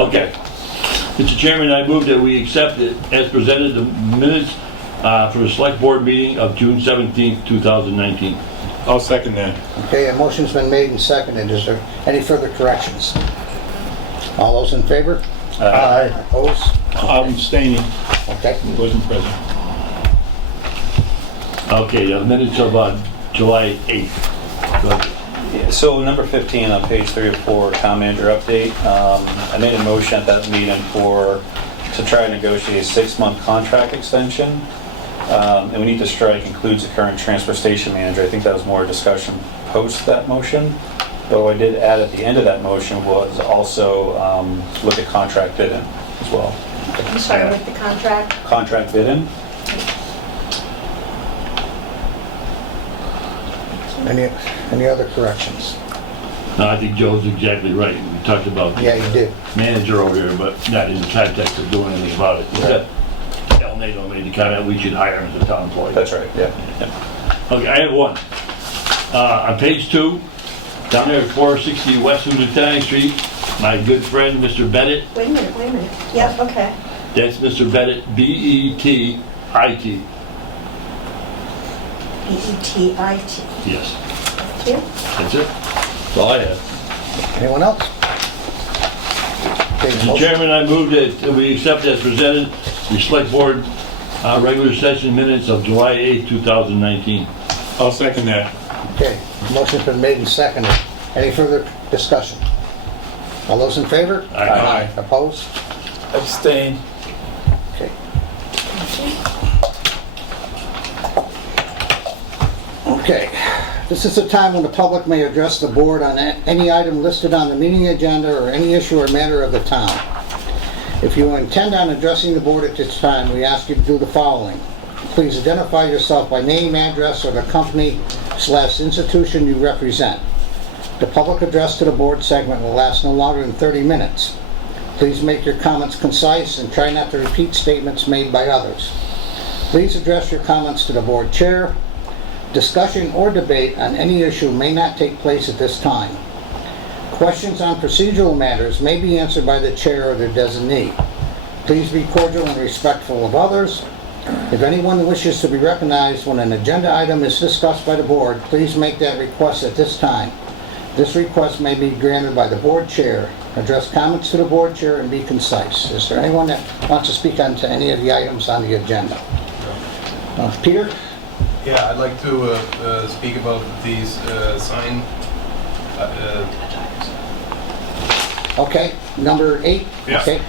Okay. Mr. Chairman, I move that we accept it as presented the minutes for the select board meeting of June 17th, 2019. I'll second that. Okay, a motion's been made and seconded. Is there any further corrections? All those in favor? Aye. Opposed? I'm abstaining. Okay. Wasn't present. Okay, the minutes of July 8th. Go ahead. Yeah, so number 15 on page 3 of 4, town manager update. I made a motion at that meeting to try and negotiate a 6-month contract extension. And we need to strike includes the current transfer station manager. I think that was more discussion post that motion. Though I did add at the end of that motion was also look at contract bid-in as well. I'm sorry, with the contract? Contract bid-in? Any other corrections? No, I think Joe's exactly right. We talked about the Yeah, you did. manager over here, but not in the context of doing anything about it. Except El Nato made the comment we should hire him as a town employee. That's right, yeah. Okay, I have one. On page 2, down there at 460 West Housatonic Street, my good friend, Mr. Bennett. Wait a minute. Yep, okay. That's Mr. Bennett, B-E-T-I-T. B-E-T-I-T. Yes, Thank you. that's it. That's all I have. Anyone else? Okay, Mr. motion- Chairman, I move that we accept as presented the select board regular session minutes of July 8th, 2019. I'll second that. Okay, motion's been made and seconded. Any further discussion? All those in favor? Aye. Opposed? Abstain. Okay. Okay, this is the time when the public may address the board on any item listed on the meeting agenda or any issue or matter of the town. If you intend on addressing the board at this time, we ask you to do the following. Please identify yourself by name, address, or the company/institution you represent. The public address to the board segment will last no longer than 30 minutes. Please make your comments concise and try not to repeat statements made by others. Please address your comments to the board chair. Discussion or debate on any issue may not take place at this time. Questions on procedural matters may be answered by the chair or their designee. Please be cordial and respectful of others. If anyone wishes to be recognized when an agenda item is discussed by the board, please make that request at this time. This request may be granted by the board chair. Address comments to the board chair and be concise. Is there anyone that wants to speak on to any of the items on the agenda? Peter? Yeah, I'd like to speak about these sign. Okay, number 8? Yeah. Okay.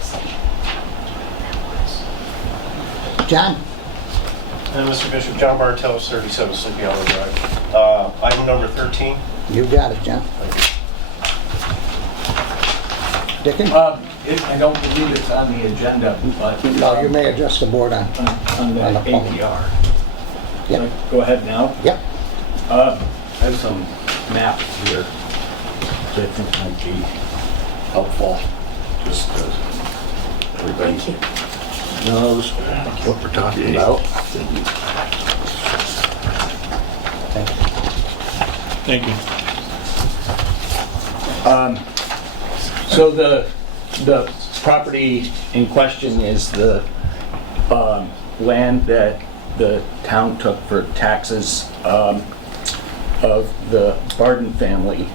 John? Mr. Bishop, John Bartelos, 37 Sleepy Hollow Drive. Item number 13. You got it, John. Dickin? I don't believe it's on the agenda, but No, you may address the board on on on the the public. APR. Yep. Go ahead now. Yep. I have some maps here that I think might be helpful, just to everybody Thank you. knows what we're talking about. Thank you. So the property in question is the land that the town took for taxes of the Barden family.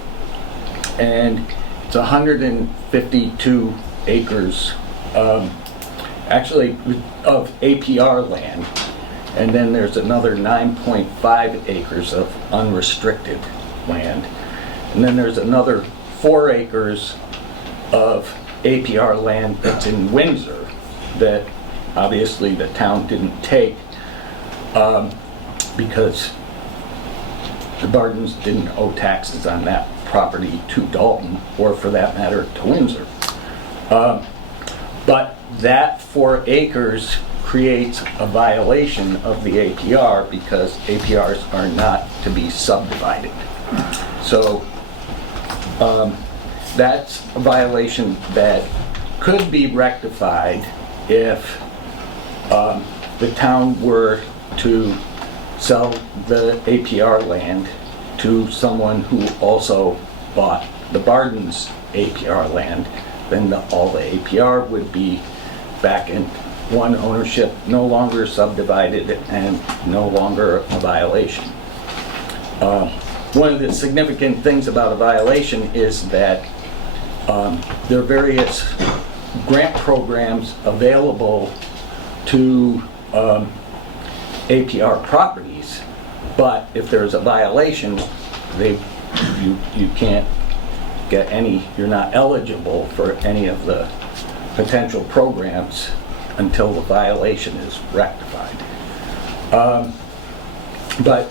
And it's 152 acres, actually of APR land. And then there's another 9.5 acres of unrestricted land. And then there's another 4 acres of APR land that's in Windsor that obviously the town didn't take because the Bardens didn't owe taxes on that property to Dalton, or for that matter to Windsor. But that 4 acres creates a violation of the APR because APRs are not to be subdivided. So that's a violation that could be rectified if the town were to sell the APR land to someone who also bought the Barden's APR land then all the APR would be back in one ownership, no longer subdivided and no longer a violation. One of the significant things about a violation is that there are various grant programs available to APR properties, but if there's a violation, you can't get any, you're not eligible for any of the potential programs until the violation is rectified. But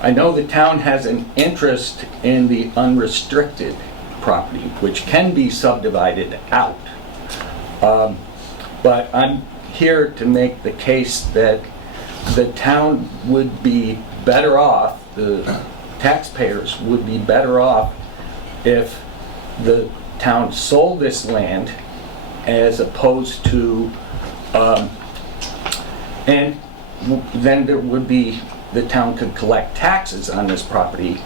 I know the town has an interest in the unrestricted property, which can be subdivided out. But I'm here to make the case that the town would be better off, the taxpayers would be better off if the town sold this land as opposed to, and then there would be, the town could collect taxes on this property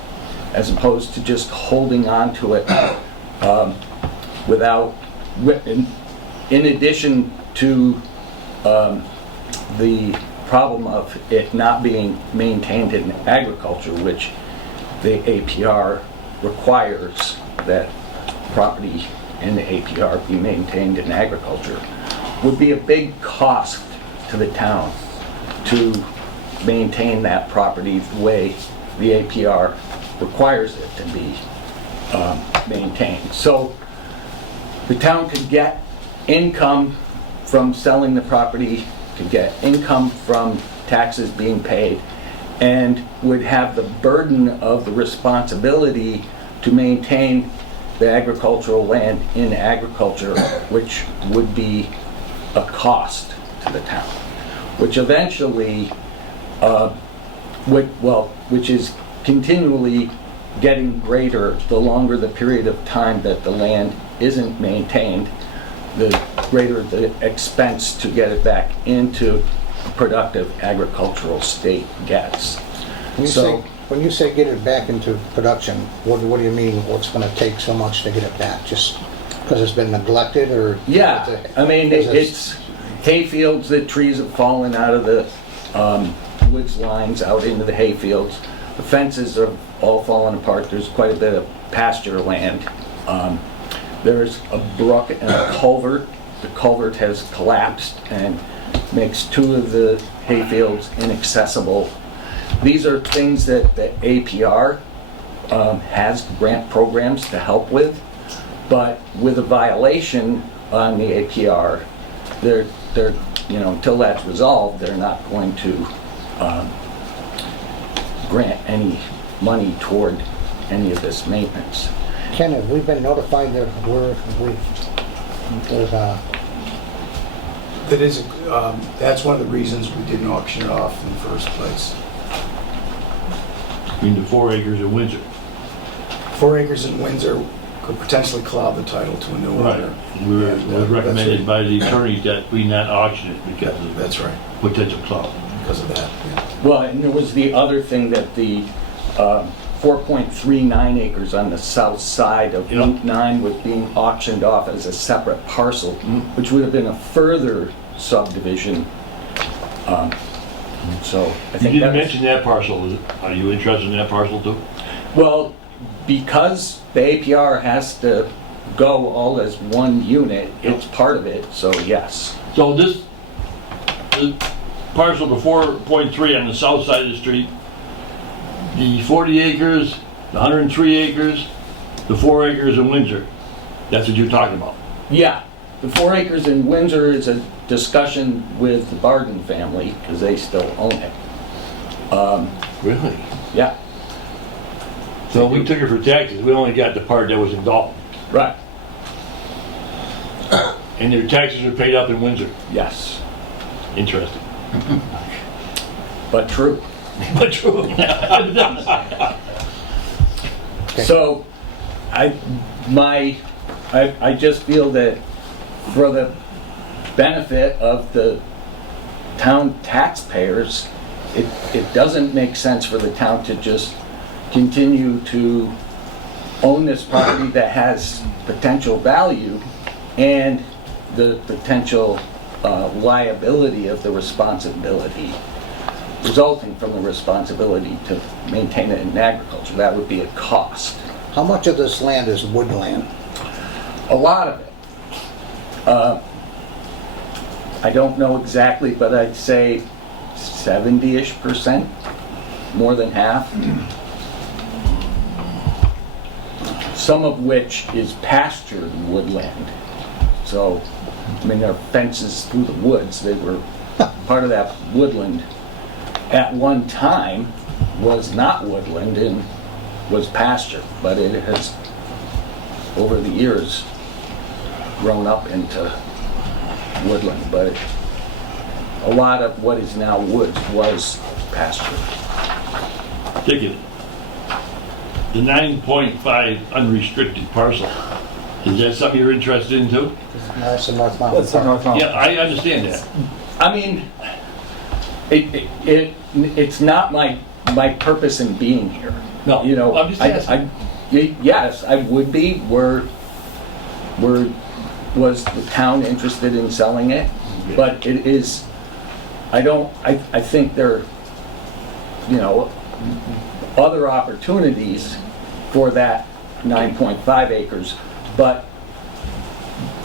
as opposed to just holding on to it without, in addition to the problem of it not being maintained in agriculture, which the APR requires that property in the APR be maintained in agriculture, would be a big cost to the town to maintain that property the way the APR requires it to be maintained. So the town could get income from selling the property, could get income from taxes being paid, and would have the burden of the responsibility to maintain the agricultural land in agriculture, which would be a cost to the town, which eventually, which is continually getting greater the longer the period of time that the land isn't maintained, the greater the expense to get it back into a productive agricultural state gets. When you say get it back into production, what do you mean, what's going to take so much to get it back? Just because it's been neglected, or? Yeah, I mean, it's hay fields, the trees have fallen out of the woods lines out into the hay fields. The fences are all falling apart. There's quite a bit of pasture land. There's a brook and a culvert. The culvert has collapsed and makes two of the hay fields inaccessible. These are things that the APR has grant programs to help with, but with a violation on the APR, they're until that's resolved, they're not going to grant any money toward any of this maintenance. Ken, have we been notified that That's one of the reasons we didn't auction it off in the first place. I mean, the 4 acres in Windsor. 4 acres in Windsor could potentially cloud the title to a new owner. It was recommended by the attorneys that we not auction it because of That's right, potential clout. because of that. Yeah. Well, and there was the other thing that the 4.39 acres on the south side of Route 9 was being auctioned off as a separate parcel, which would have been a further subdivision. So I think You didn't that mention that parcel. Are you interested in that parcel too? well, because the APR has to go all as one unit, it's part of it, so yes. So the parcel, the 4.3 on the south side of the street, the 40 acres, the 103 acres, the 4 acres in Windsor, that's what you're talking about? Yeah, the 4 acres in Windsor is a discussion with the Barden family, because they still own it. Really? Yeah, So we took it for taxes, we only got the part that was in Dalton. right, And their taxes are paid up in Windsor. yes, Interesting. but true. But true. So, I just feel that for the benefit of the town taxpayers, it doesn't make sense for the town to just continue to own this property that has potential value and the potential liability of the responsibility resulting from the responsibility to maintain it in agriculture. That would be a cost. How much of this land is woodland? A lot of it. I don't know exactly, but I'd say 70-ish%, more than half. Some of which is pastured woodland. So, I mean, there are fences through the woods. They were part of that woodland. At one time was not woodland and was pasture, but it has, over the years, grown up into woodland. But a lot of what is now woods was pasture. Dick, the 9.5 unrestricted parcel, is that something you're interested in too? That's the North Mountain That's the Park. North Mountain. Yeah, I understand that. I mean, it's not my purpose in being here. No, You know, I'm just asking. yes, I would be. Was the town interested in selling it? Yeah. But it is, I think there are, you know, other opportunities for that 9.5 acres, but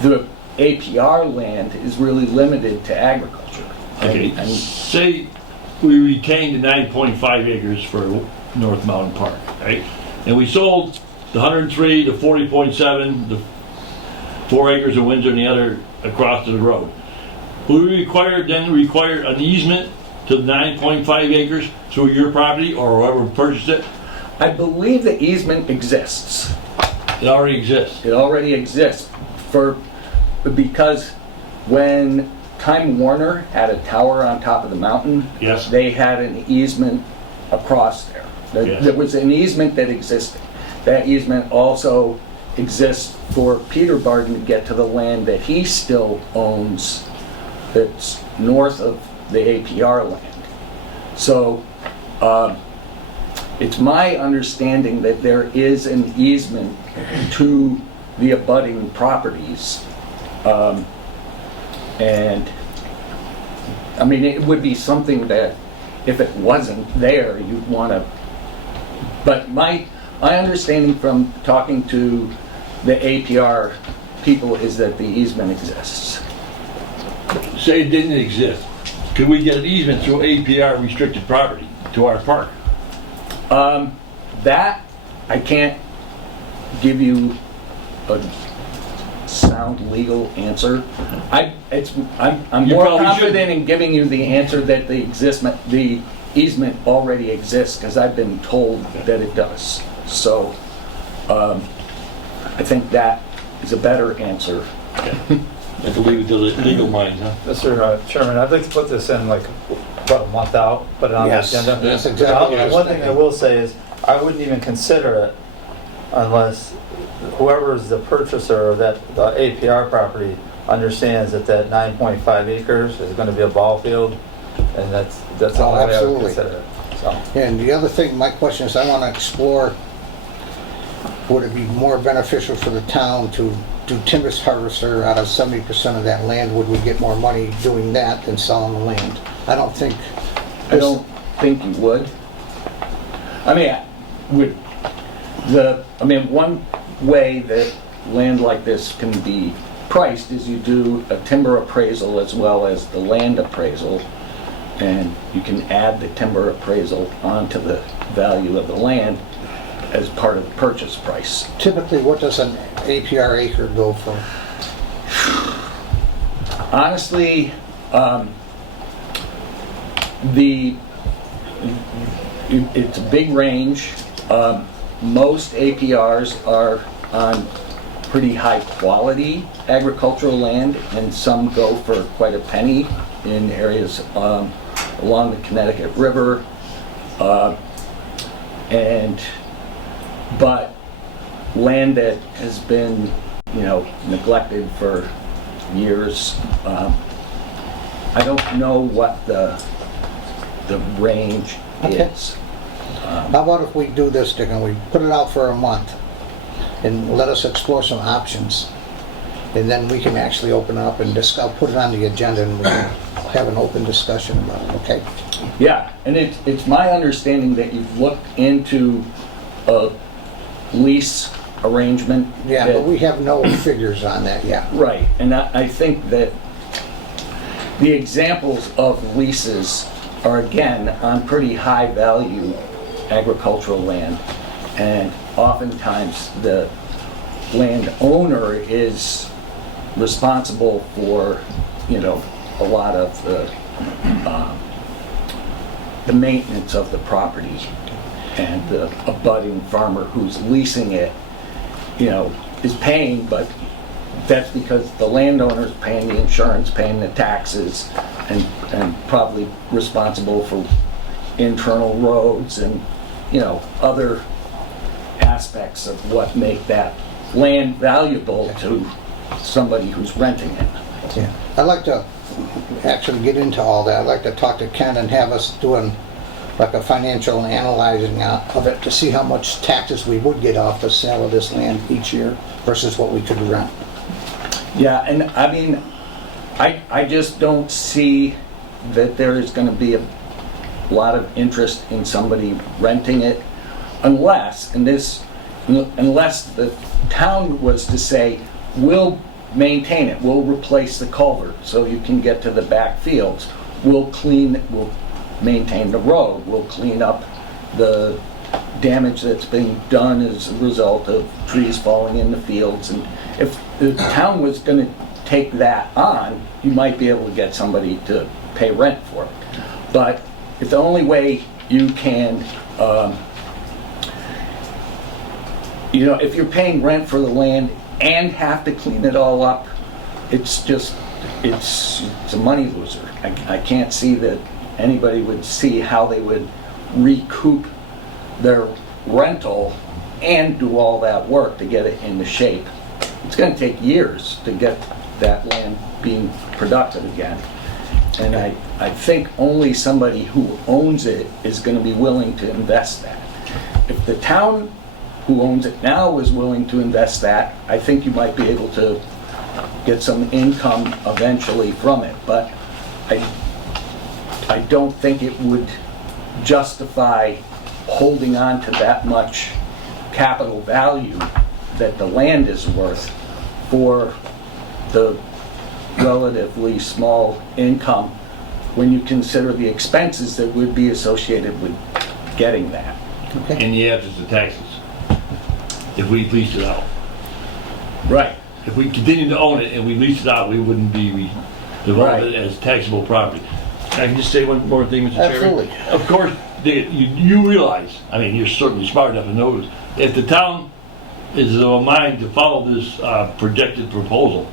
the APR land is really limited to agriculture. Okay, And say we retained the 9.5 acres for North Mountain Park, right? And we sold the 103, the 40.7, the 4 acres in Windsor and the other across to the road. Will we require an easement to the 9.5 acres through your property or whoever purchased it? I believe the easement exists. It already exists. It already exists because when Time Warner had a tower on top of the mountain, Yes. they had an easement across there. Yes. There was an easement that existed. That easement also exists for Peter Barden to get to the land that he still owns that's north of the APR land. So it's my understanding that there is an easement to the abutting properties. And I mean, it would be something that if it wasn't there, you'd want to, but my understanding from talking to the APR people is that the easement exists. Say it didn't exist. Could we get an easement through APR restricted property to our park? That, I can't give you a sound legal answer. I'm You more probably confident should. in giving you the answer that the easement already exists, because I've been told that it does. So, I think that is a better answer. I believe it to the legal mind, huh? Mr. Chairman, I'd like to put this in like about a month out, put it on the Yes, agenda. that's exactly what I was One thing I thinking. will say is, I wouldn't even consider it unless whoever is the purchaser of that the APR property understands that that 9.5 acres is going to be a ball field, and that's the Oh, only way I would absolutely. consider it. So. And the other thing, my question is, I want to explore, would it be more beneficial for the town to do timber harvester out of 70% of that land? Would we get more money doing that than selling the land? I don't think. I don't think you would. I mean, one way that land like this can be priced is you do a timber appraisal as well as the land appraisal, and you can add the timber appraisal onto the value of the land as part of the purchase price. Typically, what does an APR acre go for? Honestly, it's a big range. Most APRs are on pretty high quality agricultural land, and some go for quite a penny in areas along the Connecticut River. But land that has been, neglected for years, I don't know what the range Okay. is. How about if we do this, Dick, and we put it out for a month? and let us explore some options. And then we can actually open up and discuss, put it on the agenda, and we can have an open discussion about it, okay? Yeah, and it's my understanding that you've looked into a lease arrangement. Yeah, that- but we have no figures on that yet. Right, and I think that the examples of leases are, again, on pretty high-value agricultural land, and oftentimes the landowner is responsible for, you know, a lot of the maintenance of the property, and the abutting farmer who's leasing it, you know, is paying, but that's because the landowner's paying the insurance, paying the taxes, and probably responsible for internal roads and, you know, other aspects of what make that land valuable to somebody who's renting it. Yeah. I'd like to actually get into all that. I'd like to talk to Ken and have us doing like a financial analyzing of it to see how much taxes we would get off the sale of this land each year versus what we could rent. Yeah, and I mean, I just don't see that there is going to be a lot of interest in somebody renting it unless the town was to say, we'll maintain it, we'll replace the culvert so you can get to the back fields, we'll maintain the road, we'll clean up the damage that's been done as a result of trees falling in the fields. And if the town was going to take that on, you might be able to get somebody to pay rent for it. But if the only way you can, you know, if you're paying rent for the land and have to clean it all up, it's a money loser. I can't see that anybody would see how they would recoup their rental and do all that work to get it into shape. It's going to take years to get that land being productive again. And I think only somebody who owns it is going to be willing to invest that. If the town who owns it now was willing to invest that, I think you might be able to get some income eventually from it. But I don't think it would justify holding on to that much capital value that the land is worth for the relatively small income when you consider the expenses that would be associated with getting that. Okay. And the absence of taxes, if we leased it out. Right. If we continued to own it and we leased it out, we wouldn't be developing it Right. as taxable property. Can I just say one more thing, Mr. Chairman? Absolutely. Of course, you realize, I mean, you're certainly smart enough to know this, if the town is of a mind to follow this projected proposal,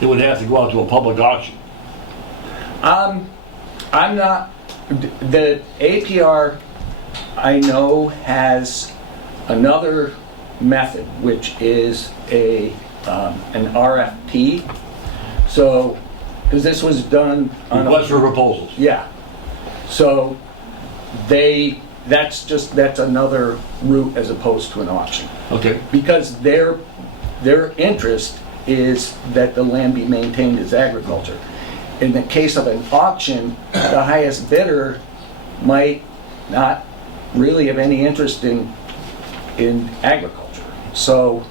it would have to go out to a public auction. I'm not, the APR I know has another method, which is an RFP. So, because this was done on Request for proposals. Yeah. So that's another route as opposed to an auction. Okay. Because their interest is that the land be maintained as agriculture. In the case of an auction, the highest bidder might not really have any interest in agriculture. So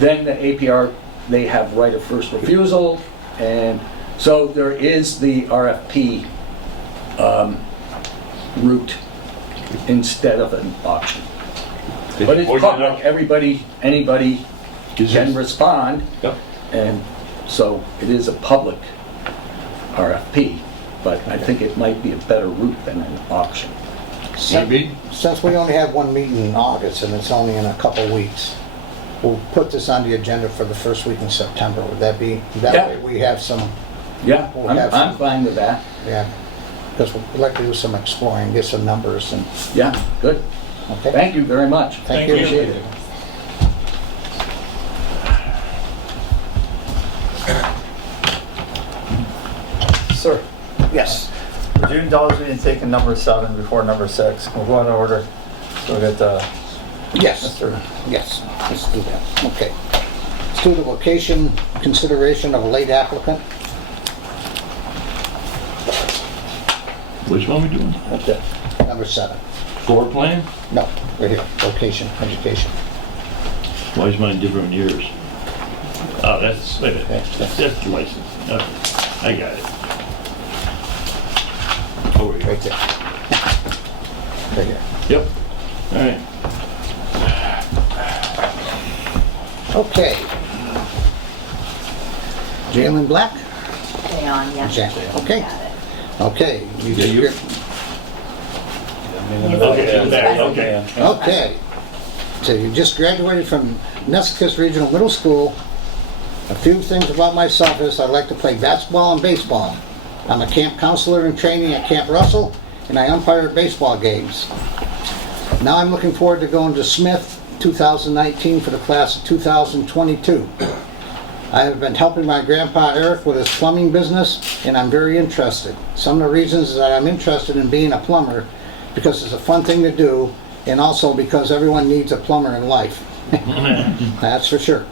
then the APR, they have right of first refusal, and so there is the RFP route instead of an auction. But it's public, anybody can respond, Yep. and so it is a public RFP, but I think it might be a better route than an auction. Maybe. Since we only have one meeting in August and it's only in a couple weeks, we'll put this on the agenda for the first week in September. Would that be, that Yeah. way we have some, Yeah, We'll have some- I'm fine with that. yeah, because we'd like to do some exploring, get some numbers and, Yeah, good. okay? Thank you very much. Thank you. Appreciate it. Sir, Yes. would you indulge me in taking number 7 before number 6? We'll go in order. So we'll get Yes, Mr. yes, let's do that. Okay. Let's do the location consideration of a late applicant. Which one we doing? Okay. Number 7. Floor plan? No, right here, location, education. Why is mine different years? Oh, that's, wait a minute, That's- that's the license. Okay, I got it. Over here. Right there. Right here. Yep, all right. Okay. Jalen Black? Leon, yes. Jalen, okay. Got it. Okay. You Yeah, you- Okay, in the back, okay. Okay. So you just graduated from Nescus Regional Middle School. A few things about myself is I like to play basketball and baseball. I'm a camp counselor in training at Camp Russell, and I umpire baseball games. Now I'm looking forward to going to Smith 2019 for the class of 2022. I have been helping my grandpa Eric with his plumbing business, and I'm very interested. Some of the reasons that I'm interested in being a plumber, because it's a fun thing to do, and also because everyone needs a plumber in life. That's for sure.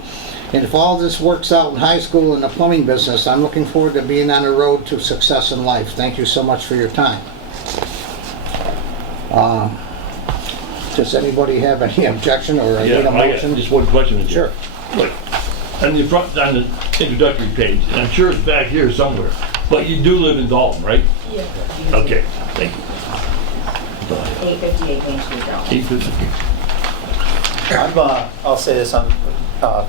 And if all this works out in high school in the plumbing business, I'm looking forward to being on the road to success in life. Thank you so much for your time. Does anybody have any objection or I need a Yeah, I got motion? just one question. with you. Sure. Look, on the front, on the introductory page, and I'm sure it's back here somewhere, but you do live in Dalton, right? Yeah. Okay, thank you. 858 Main Street, Dalton. 850. I'll say this, I'm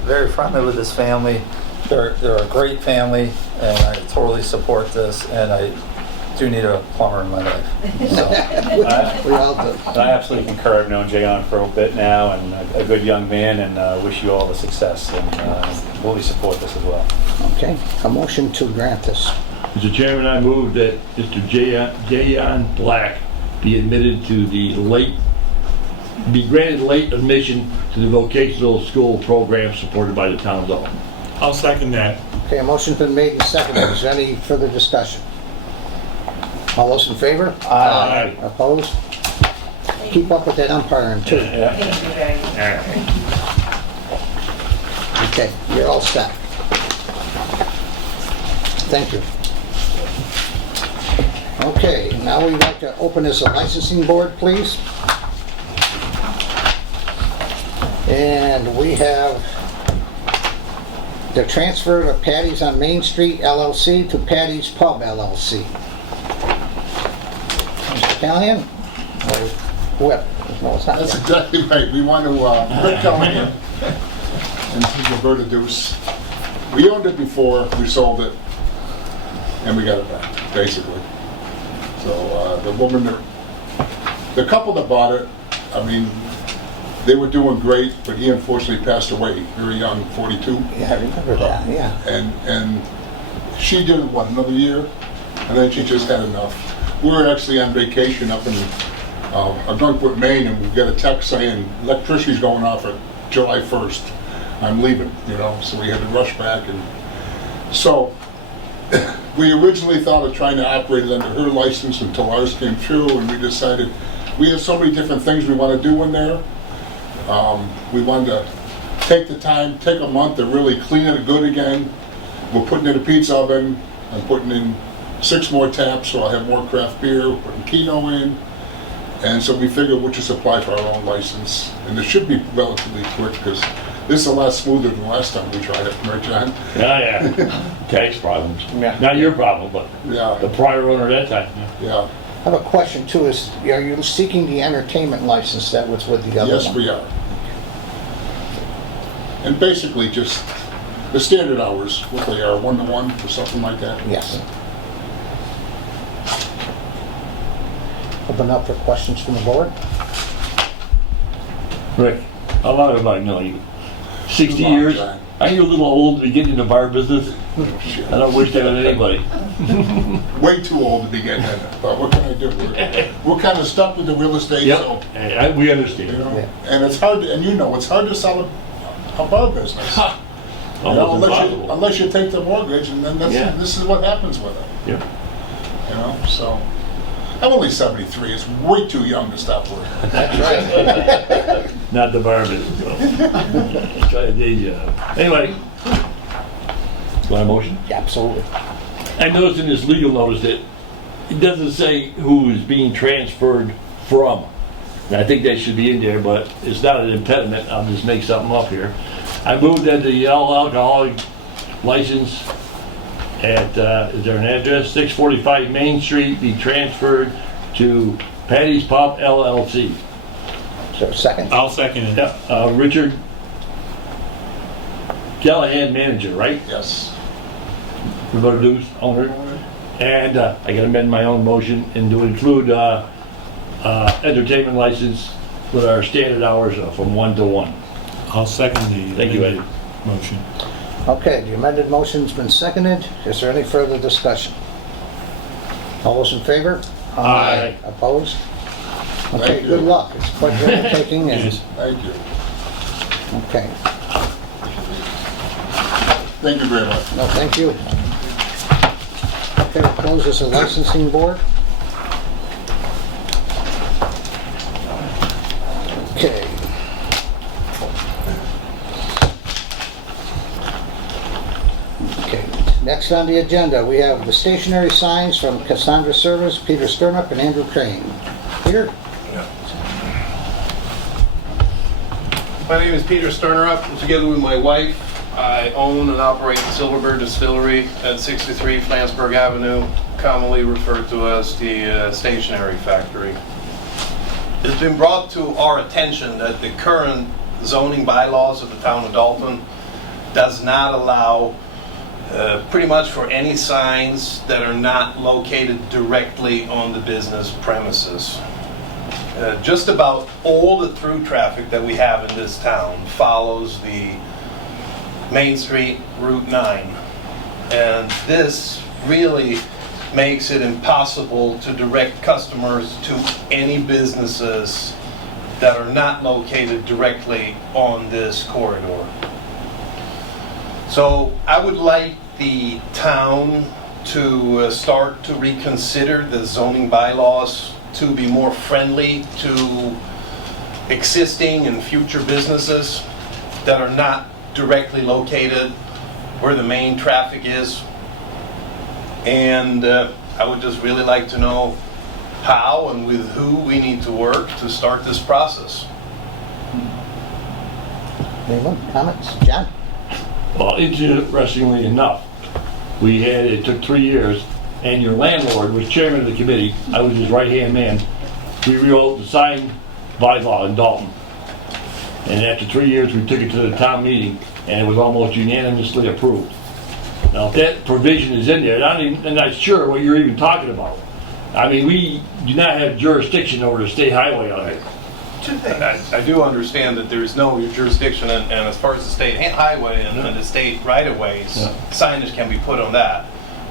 very friendly with this family. They're a great family, and I totally support this, and I do need a plumber in my life. So, We all do. I absolutely concur. I've known Jay on for a bit now, and a good young man, and wish you all the success, and fully support this as well. Okay, a motion to grant this. Mr. Chairman, I move that Mr. Jayon Black be admitted to the be granted late admission to the vocational school program supported by the town of Dalton. I'll second that. Okay, a motion's been made and seconded. Is there any further discussion? All those in favor? Aye. Opposed? Keep up with that umpiring too. Thank you very much. Okay, you're all set. Thank you. Okay, now we'd like to open this licensing board, please. And we have the transfer of Patty's on Main Street LLC to Patty's Pub LLC. Mr. Callahan? Or whoever? No, it's not That's him. exactly right. We want to, Rick Callahan and Roberta Deuce. We owned it before, we sold it, and we got it back, basically. So the couple that bought it, I mean, they were doing great, but he unfortunately passed away very young, 42. Yeah, I remember that, yeah. And she did it, what, another year? And then she just had enough. We were actually on vacation up in Gunkwood, Maine, and we got a text saying electricity's going off at July 1st. I'm leaving, you know, so we had to rush back. And so we originally thought of trying to operate it under her license until ours came through, and we decided we have so many different things we want to do in there. We wanted to take the time, take a month to really clean it good again. We're putting in a pizza oven. I'm putting in 6 more taps, so I'll have more craft beer. We're putting Keno in. And so we figured we'll just apply for our own license. And it should be relatively quick because this is a lot smoother than the last time we tried it, right, John? Yeah. Tax problems. Yeah. Not your problem, but the Yeah, prior owner at that time. yeah. I have a question too, is are you seeking the entertainment license that was with the other one? Yes, we are. And basically just the standard hours, what they are, 1 to 1 or something like that. Yes. Open up for questions from the board. Rick, how long have I known you? 60 Long years? time. Aren't you a little old to be getting in the bar business? Shit. I don't wish that on anybody. Way too old to be getting in it, but what can I do? We're kind of stuck with the real estate, so, Yep, we you understand. know, Yeah. and it's hard, and you know, it's hard to sell a bar business. You know, Almost impossible. unless you take the mortgage, and then Yeah. this is what happens with it, Yep. you know, so. I'm only 73, it's way too young to stop working. That's right. Not the bar business, though. Try a day job. Anyway, want a motion? Absolutely. I noticed in this legal notice that it doesn't say who is being transferred from. And I think that should be in there, but it's not an impediment. I'll just make something up here. I moved that the alcoholic license at, is there an address? 645 Main Street be transferred to Patty's Pub LLC. Is there a second? I'll second it. Yeah, Richard Callahan, manager, right? Yes. Roberta Deuce, owner. And I gotta amend my own motion and to include entertainment license with our standard hours from 1 to 1. I'll second the Thank you, Eddie. motion. Okay, the amended motion's been seconded. Is there any further discussion? All those in favor? Aye. Opposed? Okay, Thank you. good luck. It's quite an undertaking and, Yes. Thank you. okay. Thank you very much. No, thank you. Okay, we'll close this licensing board. Okay. Okay, next on the agenda, we have the stationary signs from Cassandra Service, Peter Sternup and Andrew Crane. Peter? My name is Peter Sternerup. Together with my wife, I own and operate the Silverbird Distillery at 63 Flansburgh Avenue, commonly referred to as the Stationery Factory. It's been brought to our attention that the current zoning bylaws of the town of Dalton does not allow pretty much for any signs that are not located directly on the business premises. Just about all the through traffic that we have in this town follows the Main Street Route 9. And this really makes it impossible to direct customers to any businesses that are not located directly on this corridor. So I would like the town to start to reconsider the zoning bylaws to be more friendly to existing and future businesses that are not directly located where the main traffic is. And I would just really like to know how and with who we need to work to start this process. Anyone, comments? John? Well, interestingly enough, it took 3 years, and your landlord was chairman of the committee. I was his right-hand man. We rewrote the sign bylaw in Dalton. And after 3 years, we took it to the town meeting, and it was almost unanimously approved. Now, if that provision is in there, I'm not sure what you're even talking about. I mean, we do not have jurisdiction over the state highway on it. I do understand that there is no jurisdiction, and as far as the state highway and the state right-of-ways, signage can be put on that.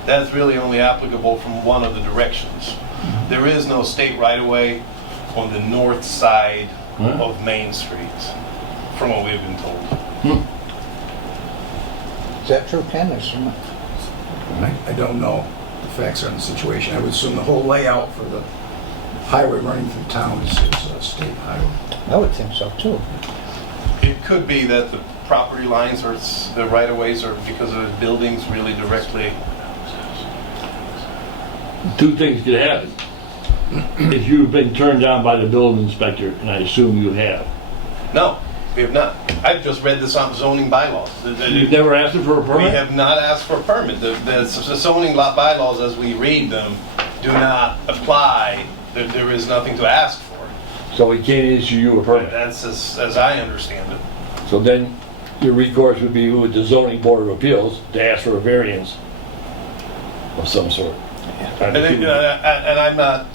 That's really only applicable from one of the directions. There is no state right-of-way on the north side of Main Street, from what we've been told. Is that true, Ken? I don't know the facts on the situation. I would assume the whole layout for the highway running through town is a state highway. I would think so, too. It could be that the property lines or the right-of-ways are because of the buildings really directly. Two things could happen. If you've been turned down by the building inspector, and I assume you have. No, we have not. I've just read the zoning bylaws. You've never asked him for a We permit? have not asked for a permit. The zoning bylaws, as we read them, do not apply. There is nothing to ask for. So he can't issue you a permit. That's as I understand it. So then your recourse would be with the zoning board of appeals to ask for a variance of some sort. And I'm not,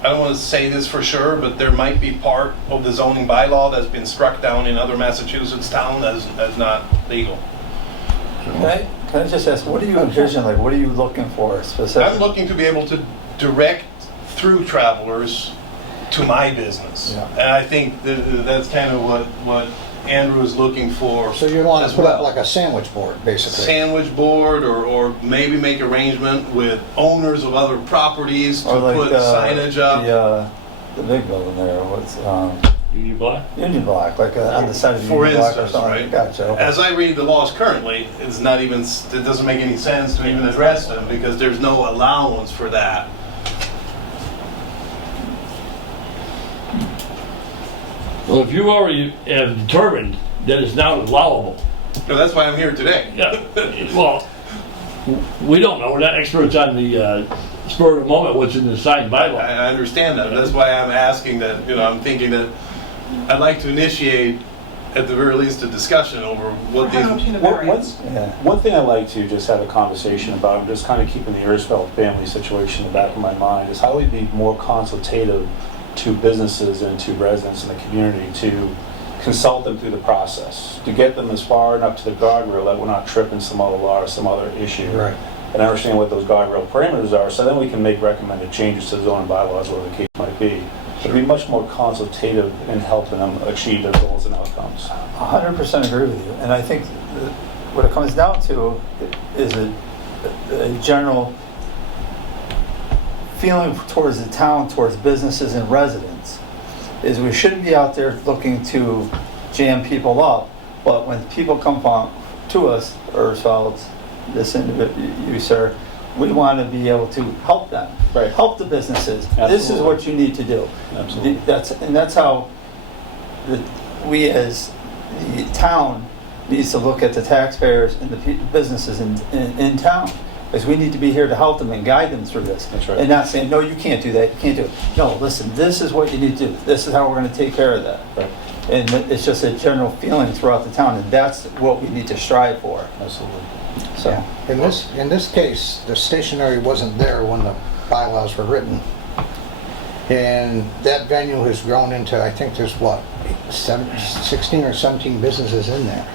I don't want to say this for sure, but there might be part of the zoning bylaw that's been struck down in other Massachusetts towns as not legal. Can I just ask, what do you envision, like, what are you looking for specifically? I'm looking to be able to direct through travelers to my business. Yeah. And I think that's kind of what Andrew is looking for. So you want as to put up well. like a sandwich board, basically? Sandwich board, or maybe make arrangement with owners of other properties to Or like, put signage up. The big building there, what's, Union Block? Union Block, like on the side of For Union Block or instance, something. right? Gotcha. okay. As I read the laws currently, it's not even, it doesn't make any sense to even address them because there's no allowance for that. Well, if you already have determined that it's not allowable, So that's why I'm here today. yeah, well, we don't know. We're not experts on the spur of the moment what's in the signed bylaw. I understand that. That's why I'm asking that, I'm thinking that I'd like to initiate, at the very least, a discussion over what these. Yeah. One thing I'd like to just have a conversation about, I'm just kind of keeping the Ersfeld family situation in the back of my mind, is how we'd be more consultative to businesses and to residents in the community to consult them through the process, to get them as far enough to the guardrail that we're not tripping some other law or some other issue. Right. And understand what those guardrail parameters are, so then we can make recommended changes to the zoning bylaws, whatever the case might be. To be much more consultative in helping them achieve their goals and outcomes. 100% agree with you. And I think what it comes down to is a general feeling towards the town, towards businesses and residents, is we shouldn't be out there looking to jam people up, but when people come to us, Ersfelds, this individual, you sir, we want to be able to help them, Right. help the businesses. This is Absolutely. what you need to do. Absolutely. That's how we as the town needs to look at the taxpayers and the businesses in town. Because we need to be here to help them and guide them through this. That's right. And not saying, no, you can't do that, you can't do it. No, listen, this is what you need to do. This is how we're going to take care of that. Right. And it's just a general feeling throughout the town, and that's what we need to strive for. Absolutely. So, Yeah. In this case, the stationery wasn't there when the bylaws were written. And that venue has grown into, I think there's what, 16 or 17 businesses in there.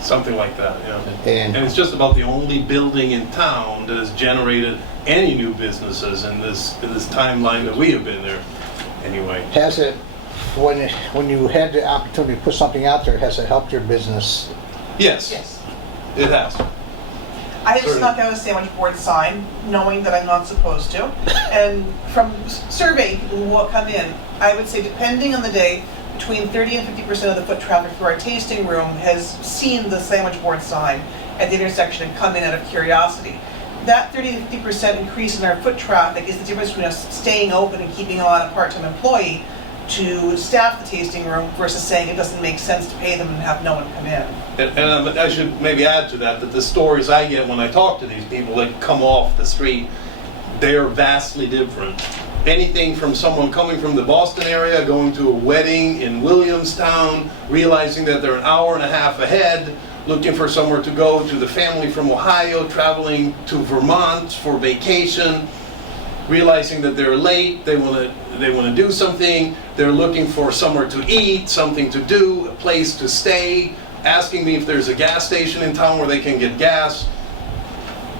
Something like that, yeah. And And it's just about the only building in town that has generated any new businesses in this timeline that we have been there, anyway. has it, when you had the opportunity to put something out there, has it helped your business? Yes, Yes. it has. I have Certainly. snuck out a sandwich board sign, knowing that I'm not supposed to. And from surveying people who will come in, I would say depending on the day, between 30 and 50% of the foot traffic through our tasting room has seen the sandwich board sign at the intersection and come in out of curiosity. That 30 to 50% increase in our foot traffic is the difference between us staying open and keeping on a part-time employee to staff the tasting room versus saying it doesn't make sense to pay them and have no one come in. And I should maybe add to that the stories I get when I talk to these people that come off the street, they are vastly different. Anything from someone coming from the Boston area, going to a wedding in Williamstown, realizing that they're an hour and a half ahead, looking for somewhere to go, to the family from Ohio, traveling to Vermont for vacation, realizing that they're late, they want to do something, they're looking for somewhere to eat, something to do, a place to stay, asking me if there's a gas station in town where they can get gas.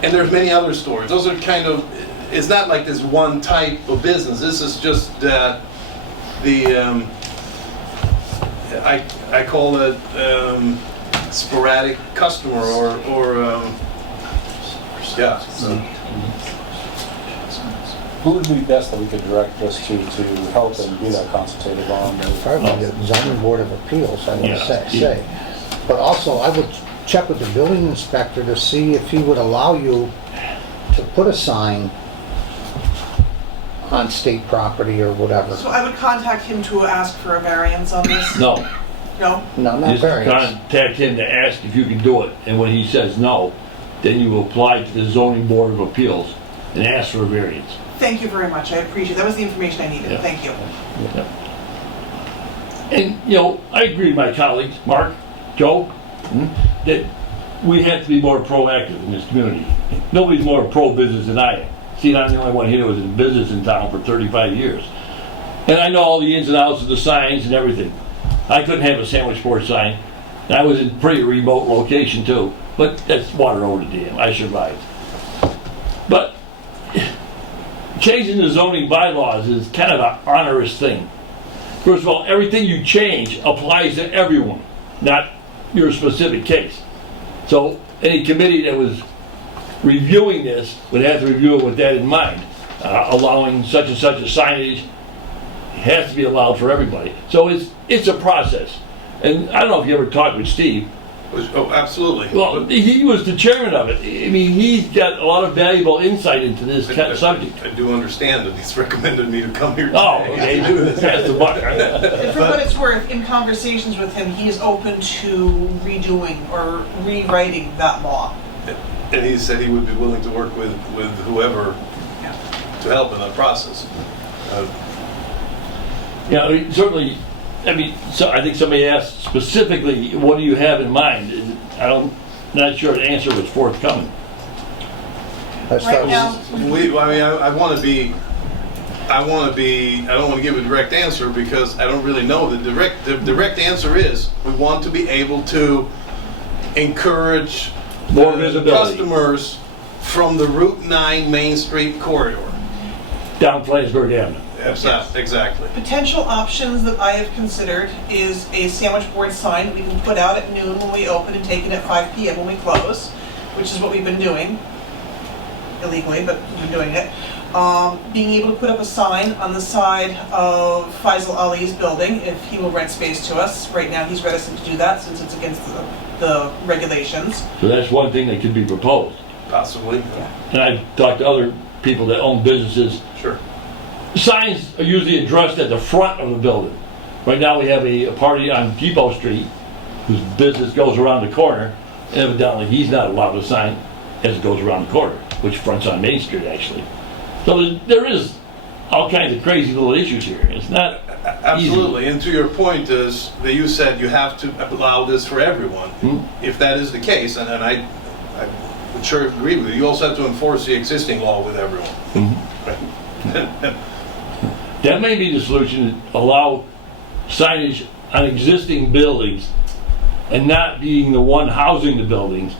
And there's many other stories. Those are kind of, it's not like this one type of business. This is just I call it sporadic customer or yeah. Who would be best that we could direct this to help and be that consultative on? Probably the zoning board of appeals, I would Yeah. say. But also, I would check with the building inspector to see if he would allow you to put a sign on state property or whatever. So I would contact him to ask for a variance on this? No, No? No, not just variance. contact him to ask if you can do it, and when he says no, then you apply to the zoning board of appeals and ask for a variance. Thank you very much, I appreciate it. That was the information I needed, Yeah. thank you. And, I agree with my colleagues, Mark, Joe, that we have to be more proactive in this community. Nobody's more pro-business than I am. See, I'm the only one here that was in business in town for 35 years. And I know all the ins and outs of the signs and everything. I couldn't have a sandwich board sign. And I was in a pretty remote location too. But that's water over the dam. I survived. But changing the zoning bylaws is kind of an onerous thing. First of all, everything you change applies to everyone. not your specific case. So any committee that was reviewing this would have to review it with that in mind. Allowing such and such a signage has to be allowed for everybody. So it's a process. And I don't know if you ever talked with Steve. Oh, absolutely. Well, he was the chairman of it. I mean, he's got a lot of valuable insight into this subject. I do understand that he's recommended me to come here today. Oh, okay, that's the buck. And for what it's worth, in conversations with him, he is open to redoing or rewriting that law. And he said he would be willing to work with whoever to help in that process. Yeah, I mean, certainly, so I think somebody asked specifically, what do you have in mind? And not sure the answer was forthcoming. Right now, I want to be, I don't want to give a direct answer because I don't really know. The direct answer is we want to be able to encourage More the visibility. customers from the Route 9 Main Street corridor. Down Flansburgh Avenue. Exactly. potential options that I have considered is a sandwich board sign that we can put out at noon when we open and take it at 5 p.m. when we close, which is what we've been doing illegally, but we've been doing it. Being able to put up a sign on the side of Faisal Ali's building if he will rent space to us. Right now he's reticent to do that since it's against the regulations. So that's one thing that could be proposed. Possibly. And I've talked to other people that own businesses. Sure. Signs are usually addressed at the front of the building. Right now we have a party on Depot Street whose business goes around the corner. Evidently he's not allowed a sign as it goes around the corner, which fronts on Main Street actually. So there is all kinds of crazy little issues here. It's not Absolutely. easy. And to your point is that you said you have to allow this for everyone. If that is the case, and I would sure agree with you, you also have to enforce the existing law with everyone. That may be the solution, to allow signage on existing buildings and not being the one housing the buildings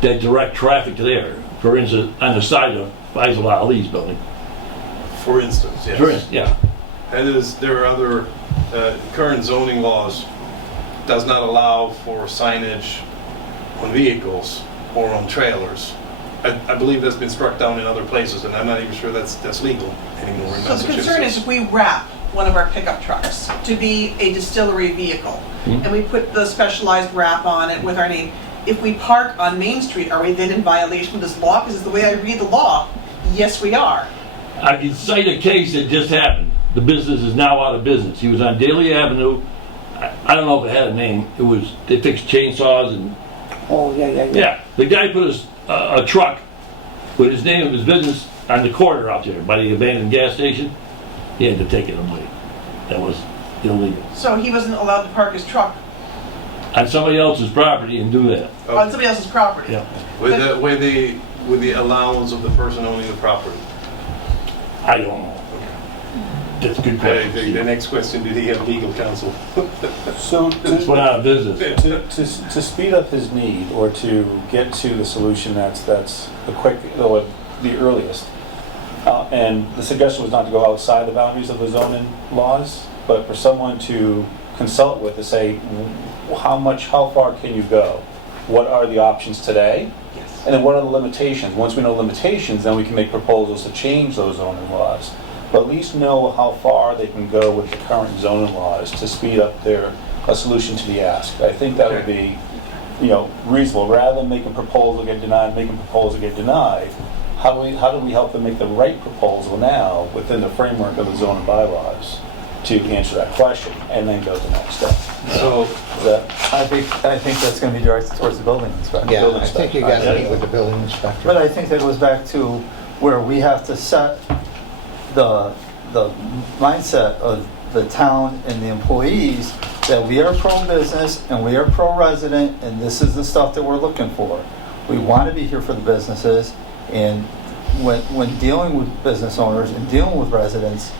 that direct traffic to there. For instance, on the side of Faisal Ali's building. For instance, yes. For instance, yeah. And there are other current zoning laws does not allow for signage on vehicles or on trailers. I believe that's been struck down in other places, and I'm not even sure that's legal anymore in So the Massachusetts. concern is if we wrap one of our pickup trucks to be a distillery vehicle, and we put the specialized wrap on it with our name, if we park on Main Street, are we then in violation of this law? Because the way I read the law, yes, we are. I can cite a case that just happened. The business is now out of business. He was on Daly Avenue. I don't know if it had a name. They fixed chainsaws and... Oh, yeah. Yeah, the guy put a truck with his name of his business on the corner out there by the abandoned gas station. He had to take it away. That was illegal. So he wasn't allowed to park his truck On somebody else's property and do that. on somebody else's property. Yeah. With the allowance of the person owning the property. I don't know. That's a good question. The next question, did he have legal counsel? So It's went out of business. to speed up his need or to get to the solution that's the quick or the earliest, and the suggestion was not to go outside the boundaries of the zoning laws, but for someone to consult with to say how far can you go? What are the options today? Yes. And then what are the limitations? Once we know limitations, then we can make proposals to change those zoning laws. But at least know how far they can go with the current zoning laws to speed up a solution to the ask. I think that would be, reasonable. Rather than make a proposal get denied, how do we help them make the right proposal now within the framework of the zoning bylaws to answer that question and then go to the next step? So, I think that's going to be directed towards the building inspector. Yeah, I think you got to meet with the building inspector. But I think that goes back to where we have to set the mindset of the town and the employees that we are pro-business and we are pro-resident and this is the stuff that we're looking for. We want to be here for the businesses, and when dealing with business owners and dealing with residents,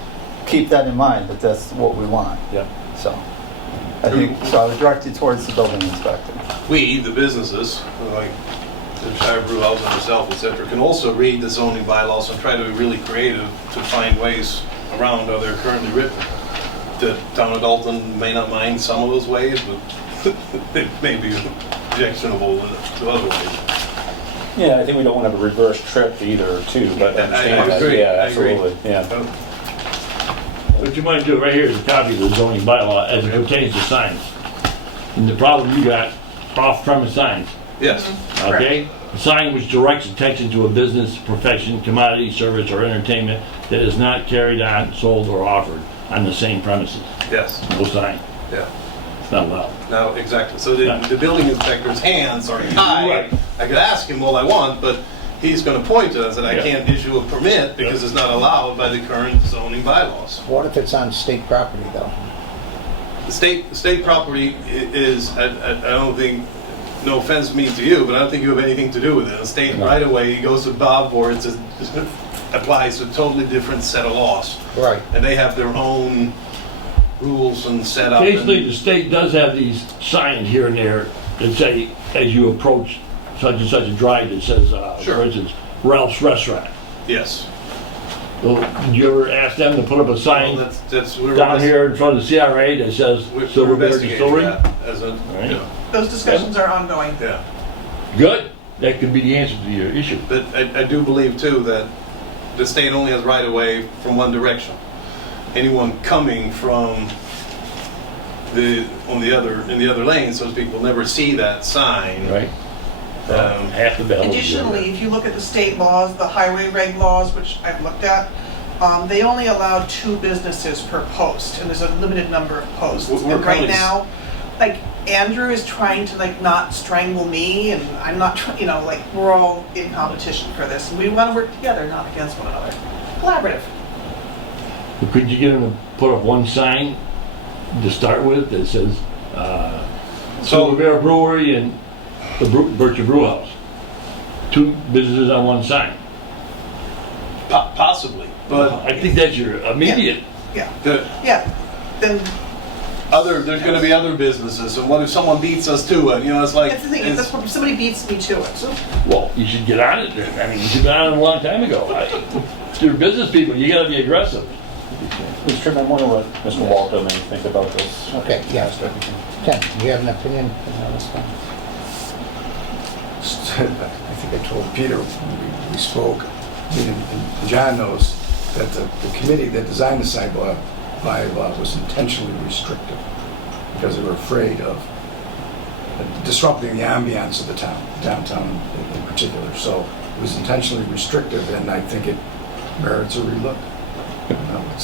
keep that in mind, that that's what we want. Yeah. So I would direct you towards the building inspector. we, the businesses, like the Shire Brew House and herself, etc., can also read the zoning bylaws and try to be really creative to find ways around how they're currently written. The town of Dalton may not mind some of those ways, but it may be objectionable to other ways. Yeah, I think we don't want to have a reverse trip either, too, but I understand that. agree, Yeah, I agree. absolutely, yeah. What you might do right here is a copy of the zoning bylaw as it pertains to signs. And the problem you got, off-premise signs, Yes, okay? A sign which directs attention to a business, profession, commodity, service, or entertainment that is not carried on, sold, or offered on the same premises. yes, No sign. yeah. It's not allowed. No, exactly. So the building inspector's hands are tied. Right. I could ask him all I want, but he's going to point to us that I Yeah. can't issue a permit because it's not allowed by the current zoning bylaws. What if it's on state property, though? The state property is, I don't think, no offense mean to you, but I don't think you have anything to do with it. The state right away, he goes to Bob or it applies to a totally different set of laws. Right. And they have their own rules and setup. Occasionally, the state does have these signs here and there that say, as you approach such and such a drive, that says, Sure. for instance, Ralph's Restaurant. Yes. So, did you ever ask them to put up a Well, sign we're down here in front of the CRA that says We're Silver Bear investigating Distillery? that as a, Right. you know, Those discussions are ongoing. yeah. Good. That could be the answer to your issue. But I do believe too that the state only has right of way from one direction. Anyone coming from in the other lane, so to speak, will never see that sign. Right? Half the battle. Additionally, if you look at the state laws, the highway reg laws, which I've looked at, they only allow 2 businesses per post, and there's a limited number of posts. We're And right coming- now, like, Andrew is trying to, like, not strangle me, and I'm not, like, we're all in competition for this. And we want to work together, not against one another. Collaborative. But could you get them to put up one sign to start with that says Silver Bear Brewery and the Bircher Brew House? 2 businesses on one sign. Possibly, but I think that's your immediate. Yeah, the yeah. Then, there's going to be other businesses, and what if someone beats us to it? It's like that's the thing, if somebody beats me to it, so. Well, you should get on it then. I mean, you should have been on it a long time ago. You're business people. You got to be aggressive. Mr. Chairman, I wonder what Mr. Walter may think about this. Okay, yeah. Ken, do you have an opinion on this one? I think I told Peter when we spoke, and John knows, that the committee that designed the sign bylaw was intentionally restrictive because they were afraid of disrupting the ambiance of the town, downtown in particular. So it was intentionally restrictive, and I think it merits a relook.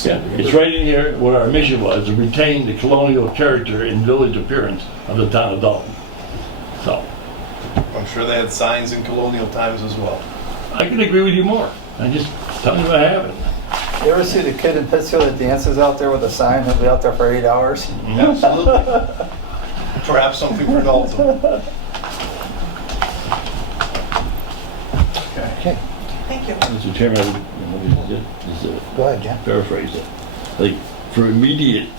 Yeah, it's right in here what our mission was, to retain the colonial character and village appearance of the town of Dalton. So, I'm sure they had signs in colonial times as well. I can agree with you more. I just tell you what happened. You ever see the kid in Pittsfield that dances out there with a sign? He'll be out there for 8 hours. Absolutely. Perhaps something for Dalton. Okay, Thank you. Mr. Chairman, I would just go ahead, John. paraphrase it. Like, for immediately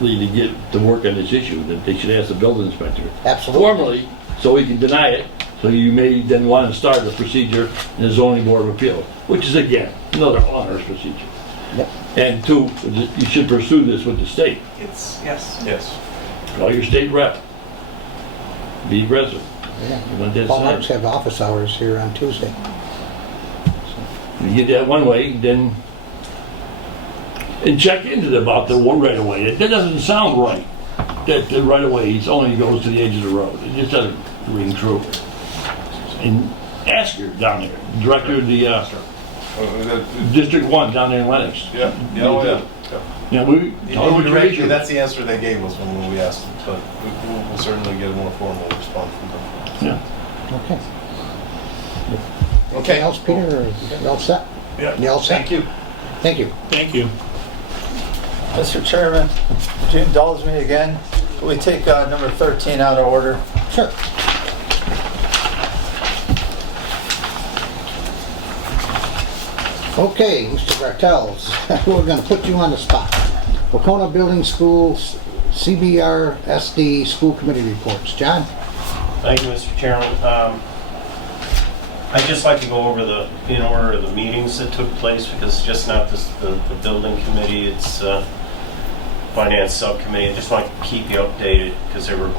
to get to work on this issue, that they should ask the building inspector Absolutely. formally, so he can deny it, so you may then want to start the procedure in the zoning board of appeals, which is again, another onerous procedure. Yep. And 2, you should pursue this with the state. Yes. Yes. Call your state rep. Be aggressive. Yeah. You want that Paul sign? Marks have office hours here on Tuesday. You get that one way, then, and check into it about the one right of way. That doesn't sound right. That the right of way only goes to the edge of the road. It just doesn't ring true. And ask her down there, director of the District 1 down there in Lennox. Yeah. Yeah. Yeah, we tell her what your issue is. That's the answer they gave us when we asked them, but we'll certainly get a more formal response from them. Yeah. Okay. Anything else, Peter, or you all set? Yeah. You all set? Thank you. Thank you. Thank you. Mr. Chairman, would you indulge me again? Will we take number 13 out of order? Sure. Okay, Mr. Bartels, we're going to put you on the spot. Wacona Building Schools, CBRSD School Committee reports. John? Thank you, Mr. Chairman. I'd just like to go over in order of the meetings that took place, because it's just not the building committee, it's Finance Subcommittee. I just want to keep you updated because there were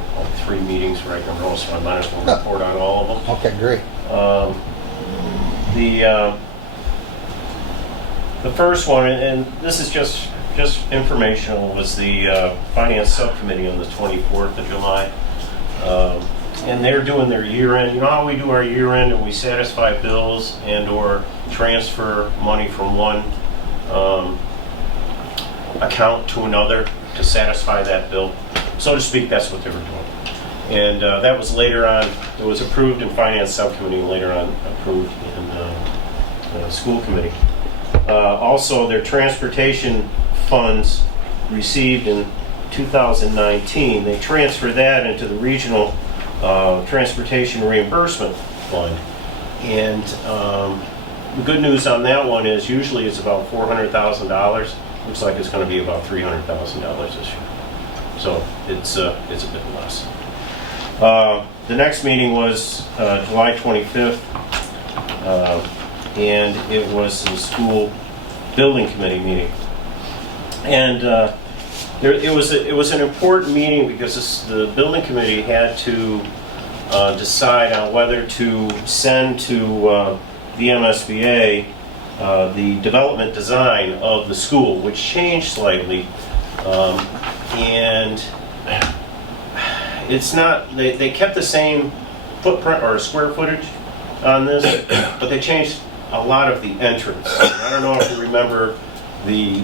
3 meetings right in a row, so I might as well report on all of them. Okay, great. The first one, and this is just informational, was the Finance Subcommittee on the 24th of July. And they're doing their year-end. You know how we do our year-end and we satisfy bills and or transfer money from one account to another to satisfy that bill? So to speak, that's what they were doing. And that was later on, it was approved in Finance Subcommittee, later on approved in the School Committee. Also, their transportation funds received in 2019, they transferred that into the Regional Transportation Reimbursement Fund. And the good news on that one is usually it's about $400,000. Looks like it's going to be about $300,000 this year. So it's a bit less. The next meeting was July 25th, and it was the school building committee meeting. And it was an important meeting because the building committee had to decide on whether to send to the MSBA the development design of the school, which changed slightly, and it's not, they kept the same footprint or square footage on this, but they changed a lot of the entrance. I don't know if you remember the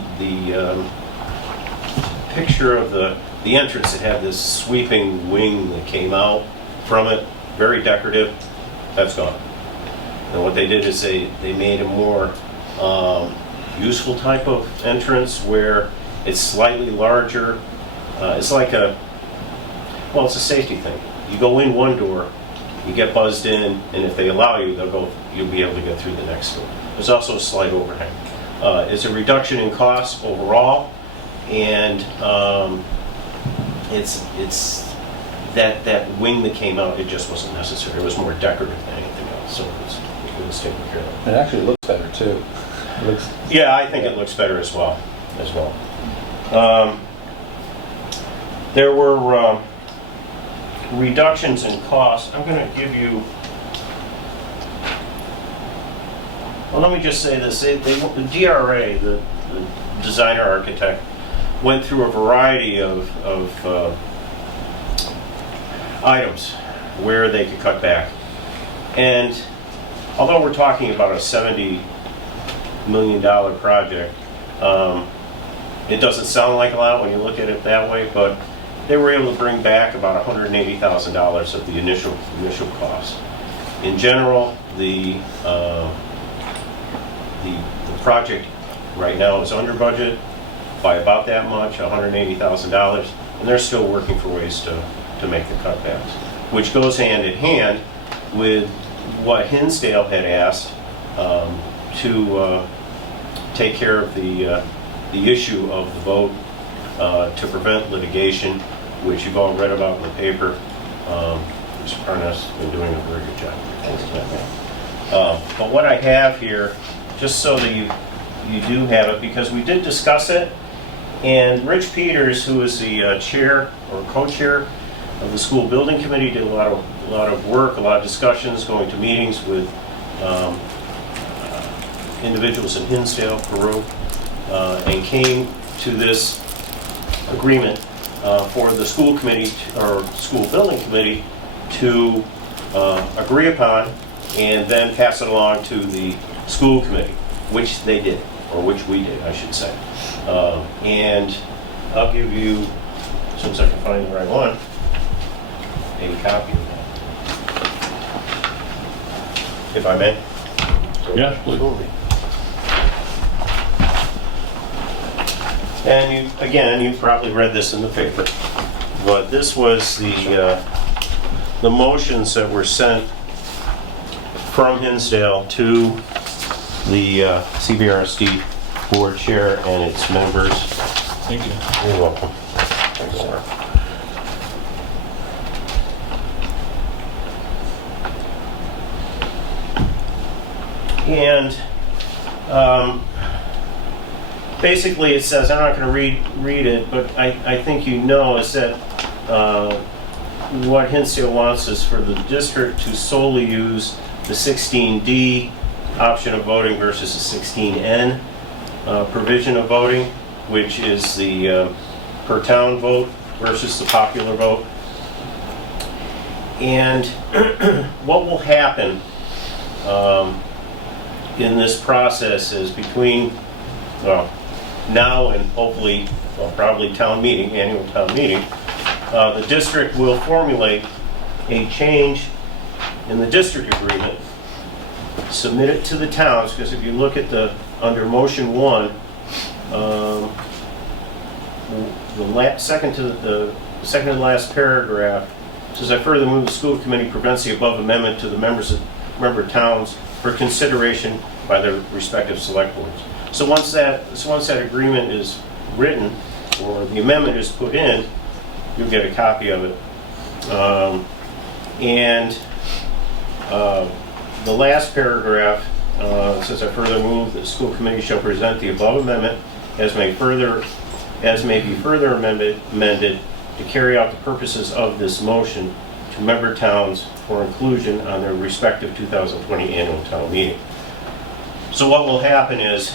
picture of the entrance that had this sweeping wing that came out from it, very decorative. That's gone. And what they did is they made a more useful type of entrance where it's slightly larger. It's like it's a safety thing. You go in one door, you get buzzed in, and if they allow you, you'll be able to get through the next door. There's also a slight overhang. It's a reduction in cost overall, and it's that wing that came out, it just wasn't necessary. It was more decorative than anything else, so it was taken care of. It actually looks better too. Yeah, I think it looks better as well. There were reductions in costs. I'm going to give you. Well, let me just say this: the DRA, the designer architect, went through a variety of items where they could cut back, and although we're talking about a $70 million project, it doesn't sound like a lot when you look at it that way, but they were able to bring back about $180,000 of the initial cost. In general, the project right now is under budget by about that much, $180,000, and they're still working for ways to make the cutbacks, which goes hand in hand with what Hinsdale had asked to take care of the issue of the vote to prevent litigation, which you've all read about in the paper. Mr. Parnas has been doing a very good job. But what I have here, just so that you do have it, because we did discuss it, and Rich Peters, who is the chair or co-chair of the school building committee, did a lot of work, a lot of discussions, going to meetings with individuals in Hinsdale, Peru, and came to this agreement for the school committee or school building committee to agree upon and then pass it along to the school committee, which they did, or which we did, I should say. And I'll give you, as soon as I can find the right one, a copy of that. If I may. Yes, please. And you've probably read this in the paper, but this was the motions that were sent from Hinsdale to the CBRSD board chair and its members. Thank you. You're welcome. Thanks, sir. And basically it says, I'm not going to read it, but I think you know, is that what Hinsdale wants is for the district to solely use the 16D option of voting versus the 16N provision of voting, which is the per town vote versus the popular vote. And what will happen in this process is between, well, now and hopefully, well, probably town meeting, annual town meeting, the district will formulate a change in the district agreement, submit it to the towns, because if you look at the, under motion 1, the second to last paragraph says, I further move the school committee prevents the above amendment to the member towns for consideration by their respective select boards. So once that agreement is written, or the amendment is put in, you'll get a copy of it. The last paragraph says, I further move that the school committee shall present the above amendment as may be further amended to carry out the purposes of this motion to member towns for inclusion on their respective 2020 annual town meeting. So what will happen is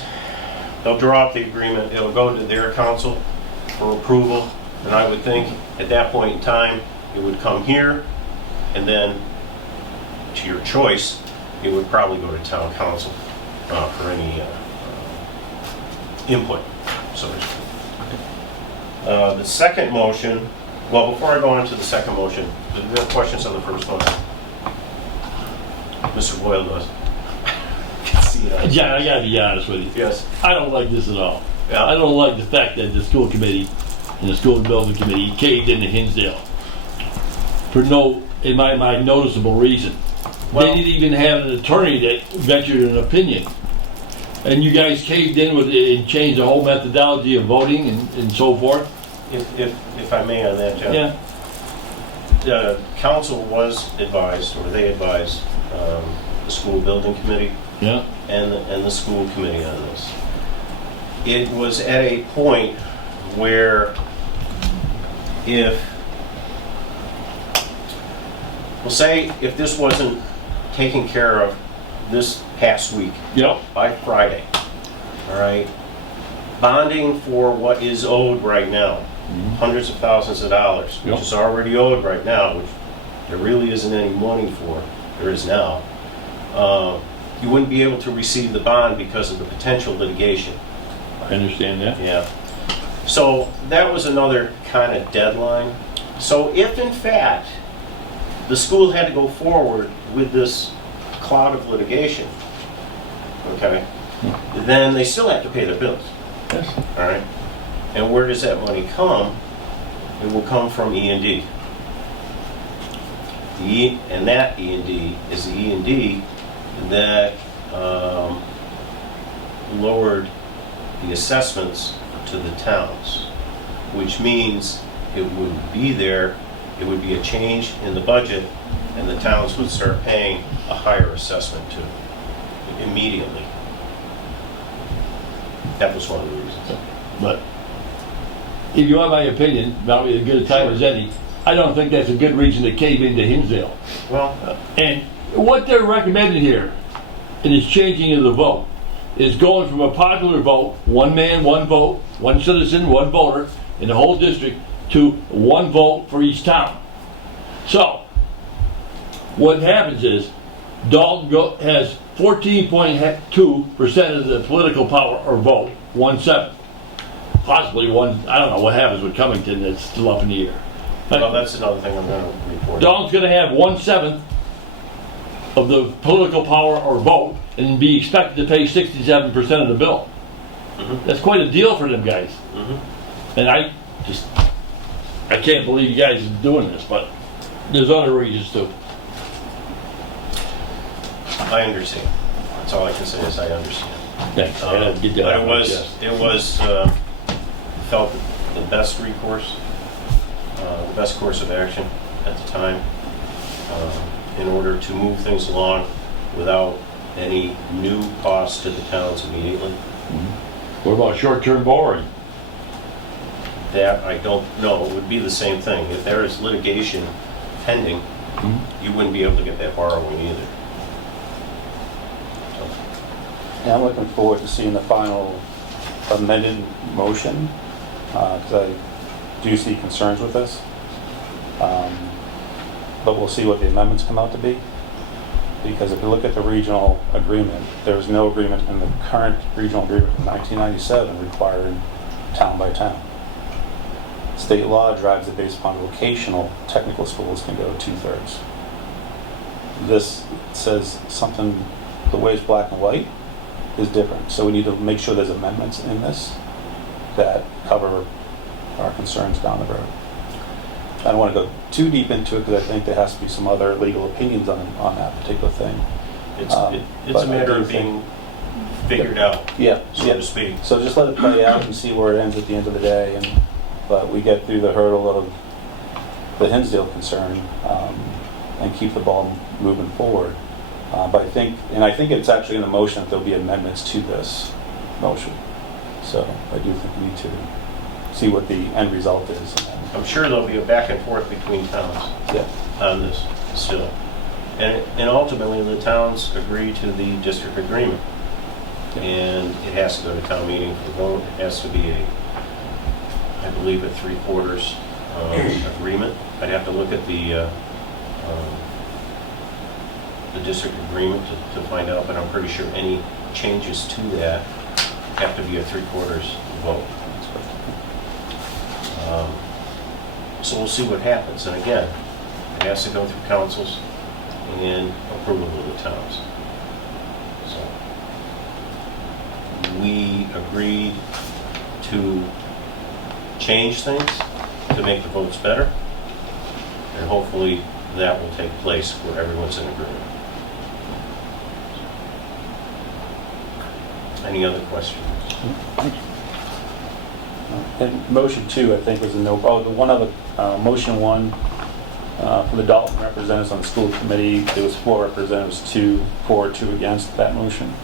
they'll draw up the agreement, it'll go to their council for approval, and I would think at that point in time it would come here, and then to your choice it would probably go to town council for any input. So the second motion, well, before I go on to the second motion, do you have questions on the first motion? Mr. Boyle does. Yeah, I gotta be honest with you. Yes. I don't like this at all. Yeah. I don't like the fact that the school committee and the school building committee caved into Hinsdale for no, in my mind, noticeable reason. Well, they didn't even have an attorney that ventured an opinion. And you guys caved in with it and changed the whole methodology of voting and so forth. if I may on that, John. Yeah. The council was advised, or they advised, the school building committee Yeah. and the school committee on this. It was at a point where we'll say if this wasn't taken care of this past week, Yep. by Friday, all right, bonding for what is owed right now, hundreds of thousands of dollars, Yep. which is already owed right now, which there really isn't any money for, there is now, you wouldn't be able to receive the bond because of the potential litigation. I understand that. Yeah. So that was another kind of deadline. So if in fact the school had to go forward with this cloud of litigation, okay, then they still have to pay their bills. Yes. All right. And where does that money come? It will come from E&D. And that E&D is the E&D that lowered the assessments to the towns, which means it wouldn't be there. It would be a change in the budget, and the towns would start paying a higher assessment to immediately. That was one of the reasons. But if you want my opinion, about as good a time as any, I don't think that's a good reason to cave into Hinsdale. Well, And what they're recommending here, in this changing of the vote, is going from a popular vote, one man, one vote, one citizen, one voter, in the whole district, to one vote for each town. So, what happens is, Dalton has 14.2% of the political power or vote, 1/7. Possibly one, I don't know what happens with Covington, that's still up in the air. well, that's another thing I'm going to report. Dalton's going to have 1/7 of the political power or vote and be expected to pay 67% of the bill. That's quite a deal for them guys. And I can't believe you guys are doing this, but there's other reasons too. I understand. That's all I can say is I understand. Thanks. I But had to get that off my chest. it was felt the best recourse, the best course of action at the time, in order to move things along without any new costs to the towns immediately. What about short-term borrowing? That I don't know, it would be the same thing. If there is litigation pending, you wouldn't be able to get that borrowing either. Yeah, I'm looking forward to seeing the final amended motion, because I do see concerns with this. But we'll see what the amendments come out to be. Because if you look at the regional agreement, there was no agreement in the current regional agreement from 1997 requiring town by town. State law drives it based upon vocational technical schools can go 2/3. This says something, the way it's black and white is different. So we need to make sure there's amendments in this that cover our concerns down the road. I don't want to go too deep into it because I think there has to be some other legal opinions on that particular thing. It's But a matter I do of being figured out, Yeah, so yeah. to speak. So just let it play out and see where it ends at the end of the day. But we get through the hurdle of the Hinsdale concern and keep the ball moving forward. But I think it's actually in the motion that there'll be amendments to this motion. So I do think we need to see what the end result is. And then, I'm sure there'll be a back and forth between towns yeah. on this still. And ultimately, the towns agree to the district agreement. And it has to go to town meeting for vote. It has to be I believe, a 3/4 agreement. I'd have to look at the district agreement to find out, but I'm pretty sure any changes to that have to be a 3/4 vote. So we'll see what happens. And again, it has to go through councils and approval of the towns. So we agreed to change things to make the votes better, and hopefully that will take place where everyone's in agreement. Any other questions? And motion 2, I think, was a no. Oh, the one other, motion 1, for the Dalton representatives on the school committee, there was 4 representatives, 2 for, 2 against that motion.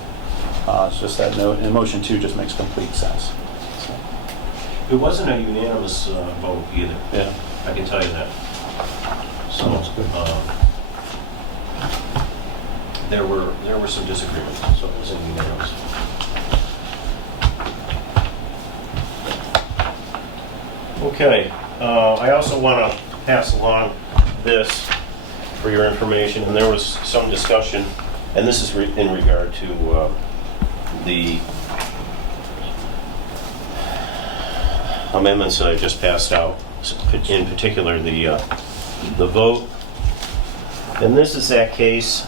It's just that note, and motion 2 just makes complete sense. So, It wasn't a unanimous vote either, yeah. I can tell you that. So, That's good. there were some disagreements, so it wasn't unanimous. Okay, I also want to pass along this for your information, and there was some discussion, and this is in regard to the amendments that I just passed out, in particular the vote. And this is that case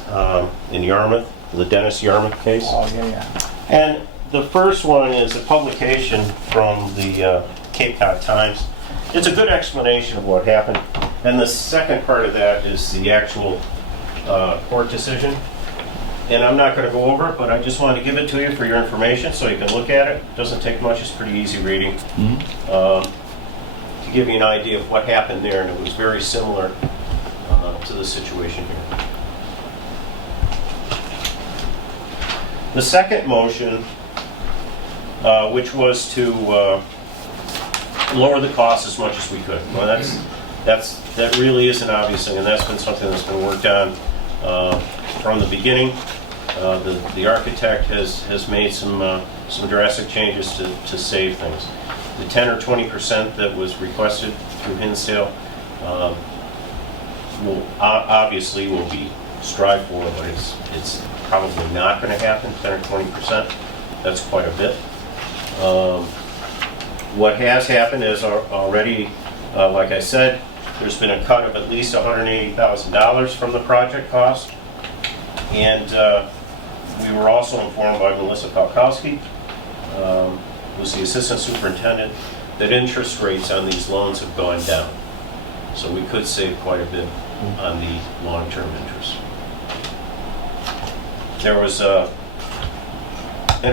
in Yarmouth, the Dennis Yarmouth case. Oh, yeah. And the first one is a publication from the Cape Cod Times. It's a good explanation of what happened. And the second part of that is the actual court decision. And I'm not going to go over it, but I just wanted to give it to you for your information so you can look at it. It doesn't take much, it's pretty easy reading. To give you an idea of what happened there, and it was very similar to the situation here. The second motion, which was to lower the cost as much as we could. Well, that really is an obvious thing, and that's been something that's been worked on from the beginning. The architect has made some drastic changes to save things. The 10 or 20% that was requested through Hinsdale obviously will be strived for, but it's probably not going to happen. 10 or 20%. That's quite a bit. What has happened is already, like I said, there's been a cut of at least $180,000 from the project cost. And we were also informed by Melissa Falkowski, who's the assistant superintendent, that interest rates on these loans have gone down. So we could save quite a bit on the long-term interest. There was and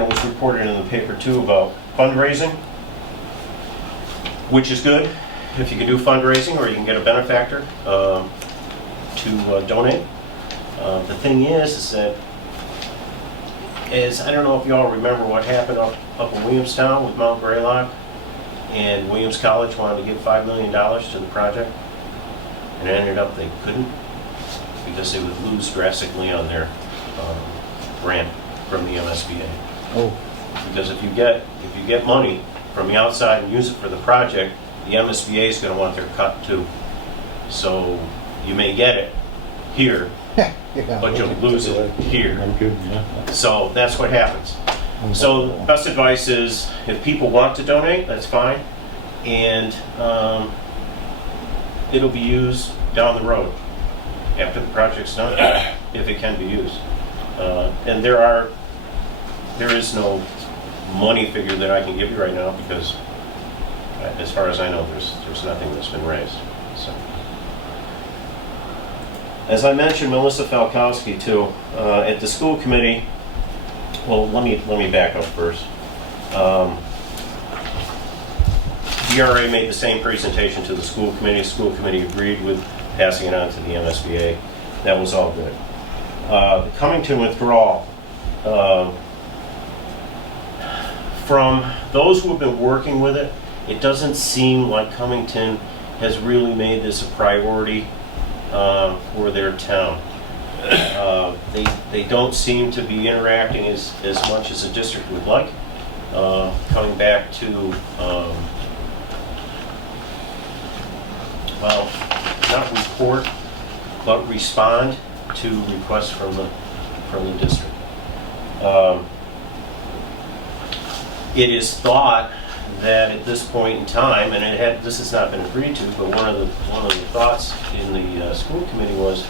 it was reported in the paper too about fundraising, which is good if you can do fundraising or you can get a benefactor to donate. The thing is that is, I don't know if y'all remember what happened up in Williamstown with Mount Greylock, and Williams College wanted to give $5 million to the project, and it ended up they couldn't, because they would lose drastically on their grant from the MSBA. Oh, Because if you get money from the outside and use it for the project, the MSBA is going to want their cut too. So you may get it here, yeah. but you'll lose it here. I'm good, yeah. So that's what happens. So best advice is, if people want to donate, that's fine, and it'll be used down the road after the project's done, if it can be used. And there is no money figure that I can give you right now, because as far as I know, there's nothing that's been raised. So, as I mentioned, Melissa Falkowski too, at the school committee. Well, let me back up first. DRA made the same presentation to the school committee. The school committee agreed with passing it on to the MSBA. That was all good. The Cummington withdrawal. From those who have been working with it, it doesn't seem like Cummington has really made this a priority for their town. They don't seem to be interacting as much as the district would like. Coming back to, well, not report, but respond to requests from the district. It is thought that at this point in time, and this has not been agreed to, but one of the thoughts in the school committee was,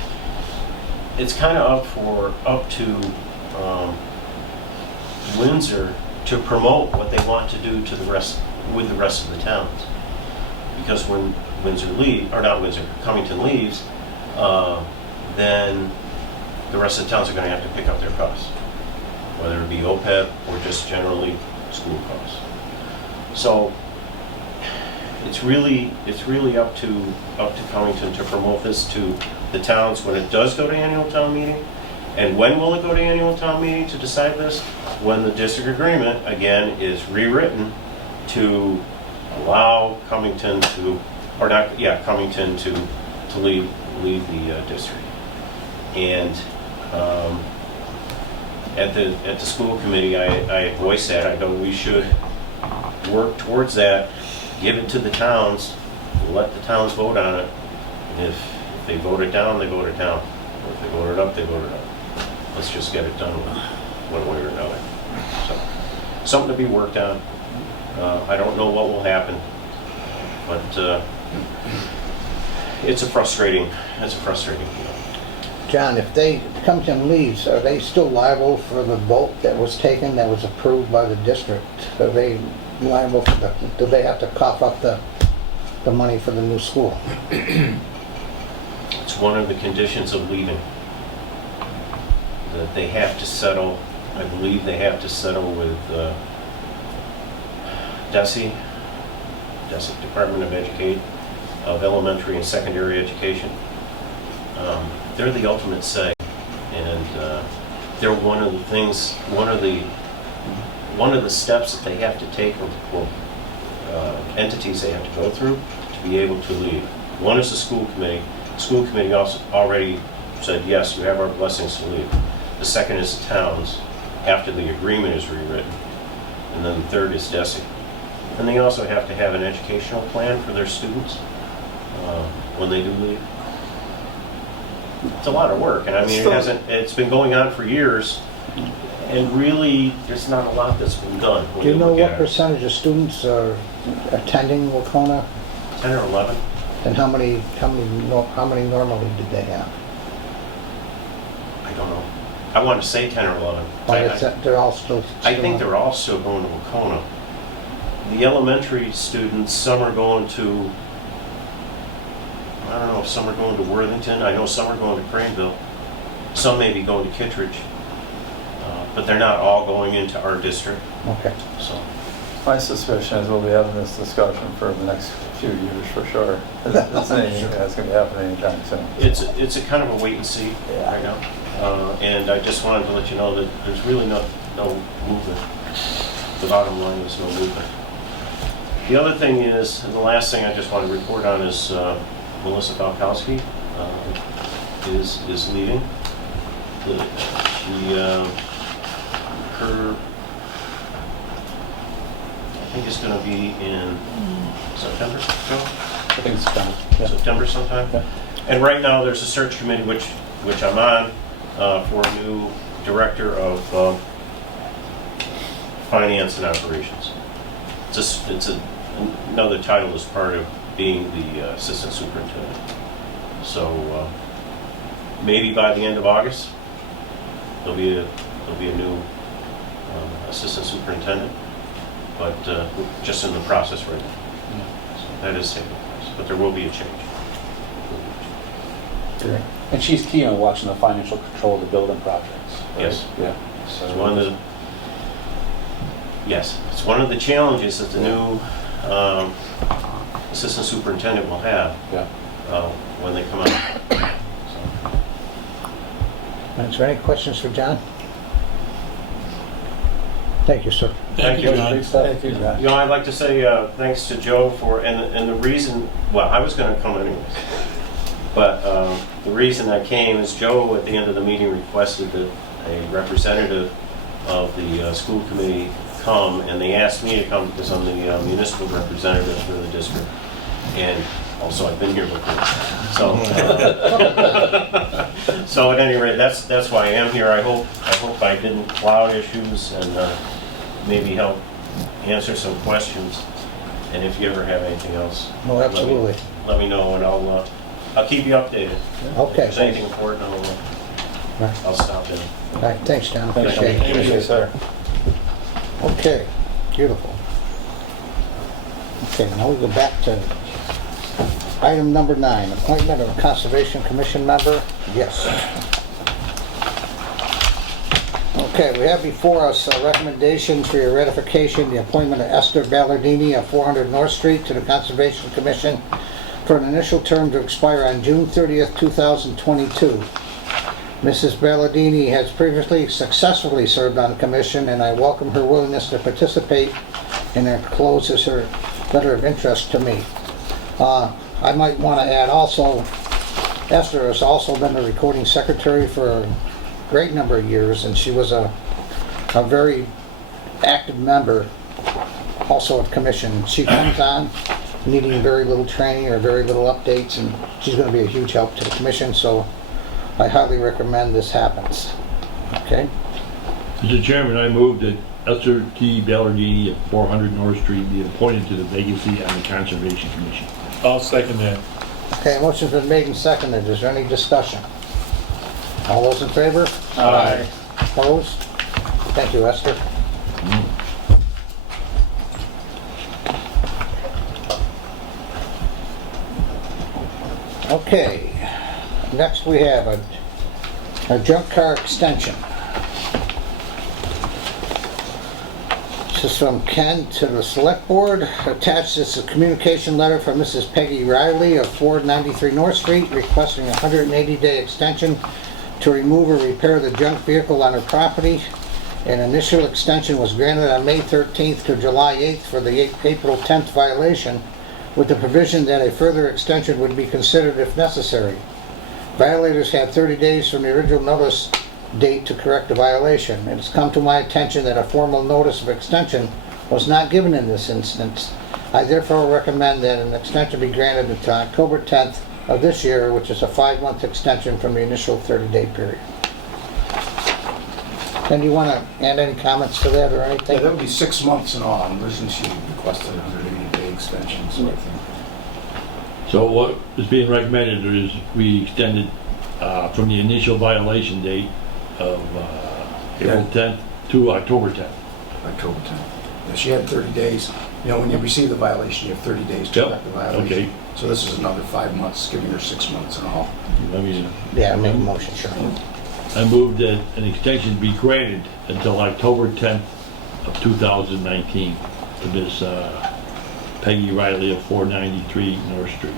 it's kind of up to Windsor to promote what they want to do to the rest of the towns. Because when Cummington leaves, then the rest of the towns are going to have to pick up their costs, whether it be OPEB or just generally school costs. So it's really up to Cummington to promote this to the towns when it does go to annual town meeting. And when will it go to annual town meeting to decide this? When the district agreement again is rewritten to allow Cummington to leave the district. And at the school committee, I voiced that. I go, we should work towards that, give it to the towns, let the towns vote on it. And if they vote it down, they vote it down. Or if they vote it up, they vote it up. Let's just get it done one way or another. So, something to be worked on. I don't know what will happen, but it's a frustrating deal. John, if Cummington leaves, are they still liable for the vote that was taken, that was approved by the district? Are they liable for do they have to cough up the money for the new school? It's one of the conditions of leaving, that they have to settle, I believe they have to settle with DSB, Department of Elementary and Secondary Education. They're the ultimate say, and they're one of the steps that they have to take, or entities they have to go through to be able to leave. One is the school committee. The school committee also already said, yes, you have our blessings to leave. The second is the towns, after the agreement is rewritten. And then the third is DSB. And they also have to have an educational plan for their students when they do leave. It's a lot of work, and I mean, it's been going on for years, and really, there's not a lot that's been done. Do you know what percentage of students are attending Wacona? 10 or 11. And how many normally did they have? I don't know. I want to say 10 or 11. They're all still. I think they're all still going to Wacona. The elementary students, some are going to, I don't know if some are going to Worthington. I know some are going to Craneville. Some may be going to Kittredge. But they're not all going into our district. Okay. So, My suspicion is we'll be having this discussion for the next few years for sure. It's going to be happening anytime soon. it's a kind of a wait and see right now. And And I just wanted to let you know that there's really no movement. The bottom line is no movement. The other thing is, and the last thing I just want to report on is Melissa Falkowski is leaving. Her, I think it's going to be in September, Joe? I think it's done. Yeah. September sometime. Yeah. And right now, there's a search committee which I'm on for a new director of finance and operations. Another title as part of being the assistant superintendent. So maybe by the end of August, there'll be a new assistant superintendent, but we're just in the process right now. So that is taking place, but there will be a change. And she's key on watching the financial control of the building projects. Right? Yes. Yeah. So it's one of the challenges that the new assistant superintendent will have when they come out. Is there any questions for John? Thank you, sir. Thank you, John. Thank you, John. You know, I'd like to say thanks to Joe for, and the reason, well, I was going to come anyways, but the reason I came is Joe at the end of the meeting requested that a representative of the school committee come, and they asked me to come because I'm the municipal representative for the district, and also I've been here before. So, so at any rate, that's why I am here. I hope I didn't cloud issues and maybe help answer some questions. And if you ever have anything else, Oh, absolutely. let me know, and I'll keep you updated. Okay. If there's anything important, I'll stop in. All right, thanks, John. Thanks, Appreciate it. Thank you, sir. Okay, beautiful. Okay, now we go back to item number 9, appointment of a Conservation Commission member. Yes. Okay, we have before us a recommendation for your ratification, the appointment of Esther Ballardini of 400 North Street to the Conservation Commission for an initial term to expire on June 30th, 2022. Mrs. Ballardini has previously successfully served on the commission, and I welcome her willingness to participate and encloses her letter of interest to me. I might want to add also, Esther has also been the recording secretary for a great number of years, and she was a very active member also of commission. She comes on needing very little training or very little updates, and she's going to be a huge help to the commission, so I highly recommend this happens. Okay? Mr. Chairman, I move that Esther T. Ballardini of 400 North Street be appointed to the vacancy on the Conservation Commission. I'll second that. Okay, motion's been made and seconded. Is there any discussion? All those in favor? Aye. Opposed? Thank you, Esther. Okay, next we have a junk car extension. This is from Ken to the Select Board. Attached is a communication letter from Mrs. Peggy Riley of 493 North Street requesting a 180-day extension to remove or repair the junk vehicle on her property. An initial extension was granted on May 13th to July 8th for the April 10th violation, with the provision that a further extension would be considered if necessary. Violators had 30 days from the original notice date to correct the violation. It has come to my attention that a formal notice of extension was not given in this instance. I therefore recommend that an extension be granted until October 10th of this year, which is a 5-month extension from the initial 30-day period. And do you want to add any comments to that or anything? Yeah, that would be 6 months in all. Originally, she requested a 180-day extension, so I think. So what is being recommended is we extend it from the initial violation date of April 10th to October 10th. October 10th. Yeah, she had 30 days. You know, when you receive the violation, you have 30 days to Yep. correct the violation. Okay. So this is another 5 months, giving her 6 months in all. Let me, Yeah, make a motion, sure. I move that an extension be granted until October 10th of 2019 to Ms. Peggy Riley of 493 North Street.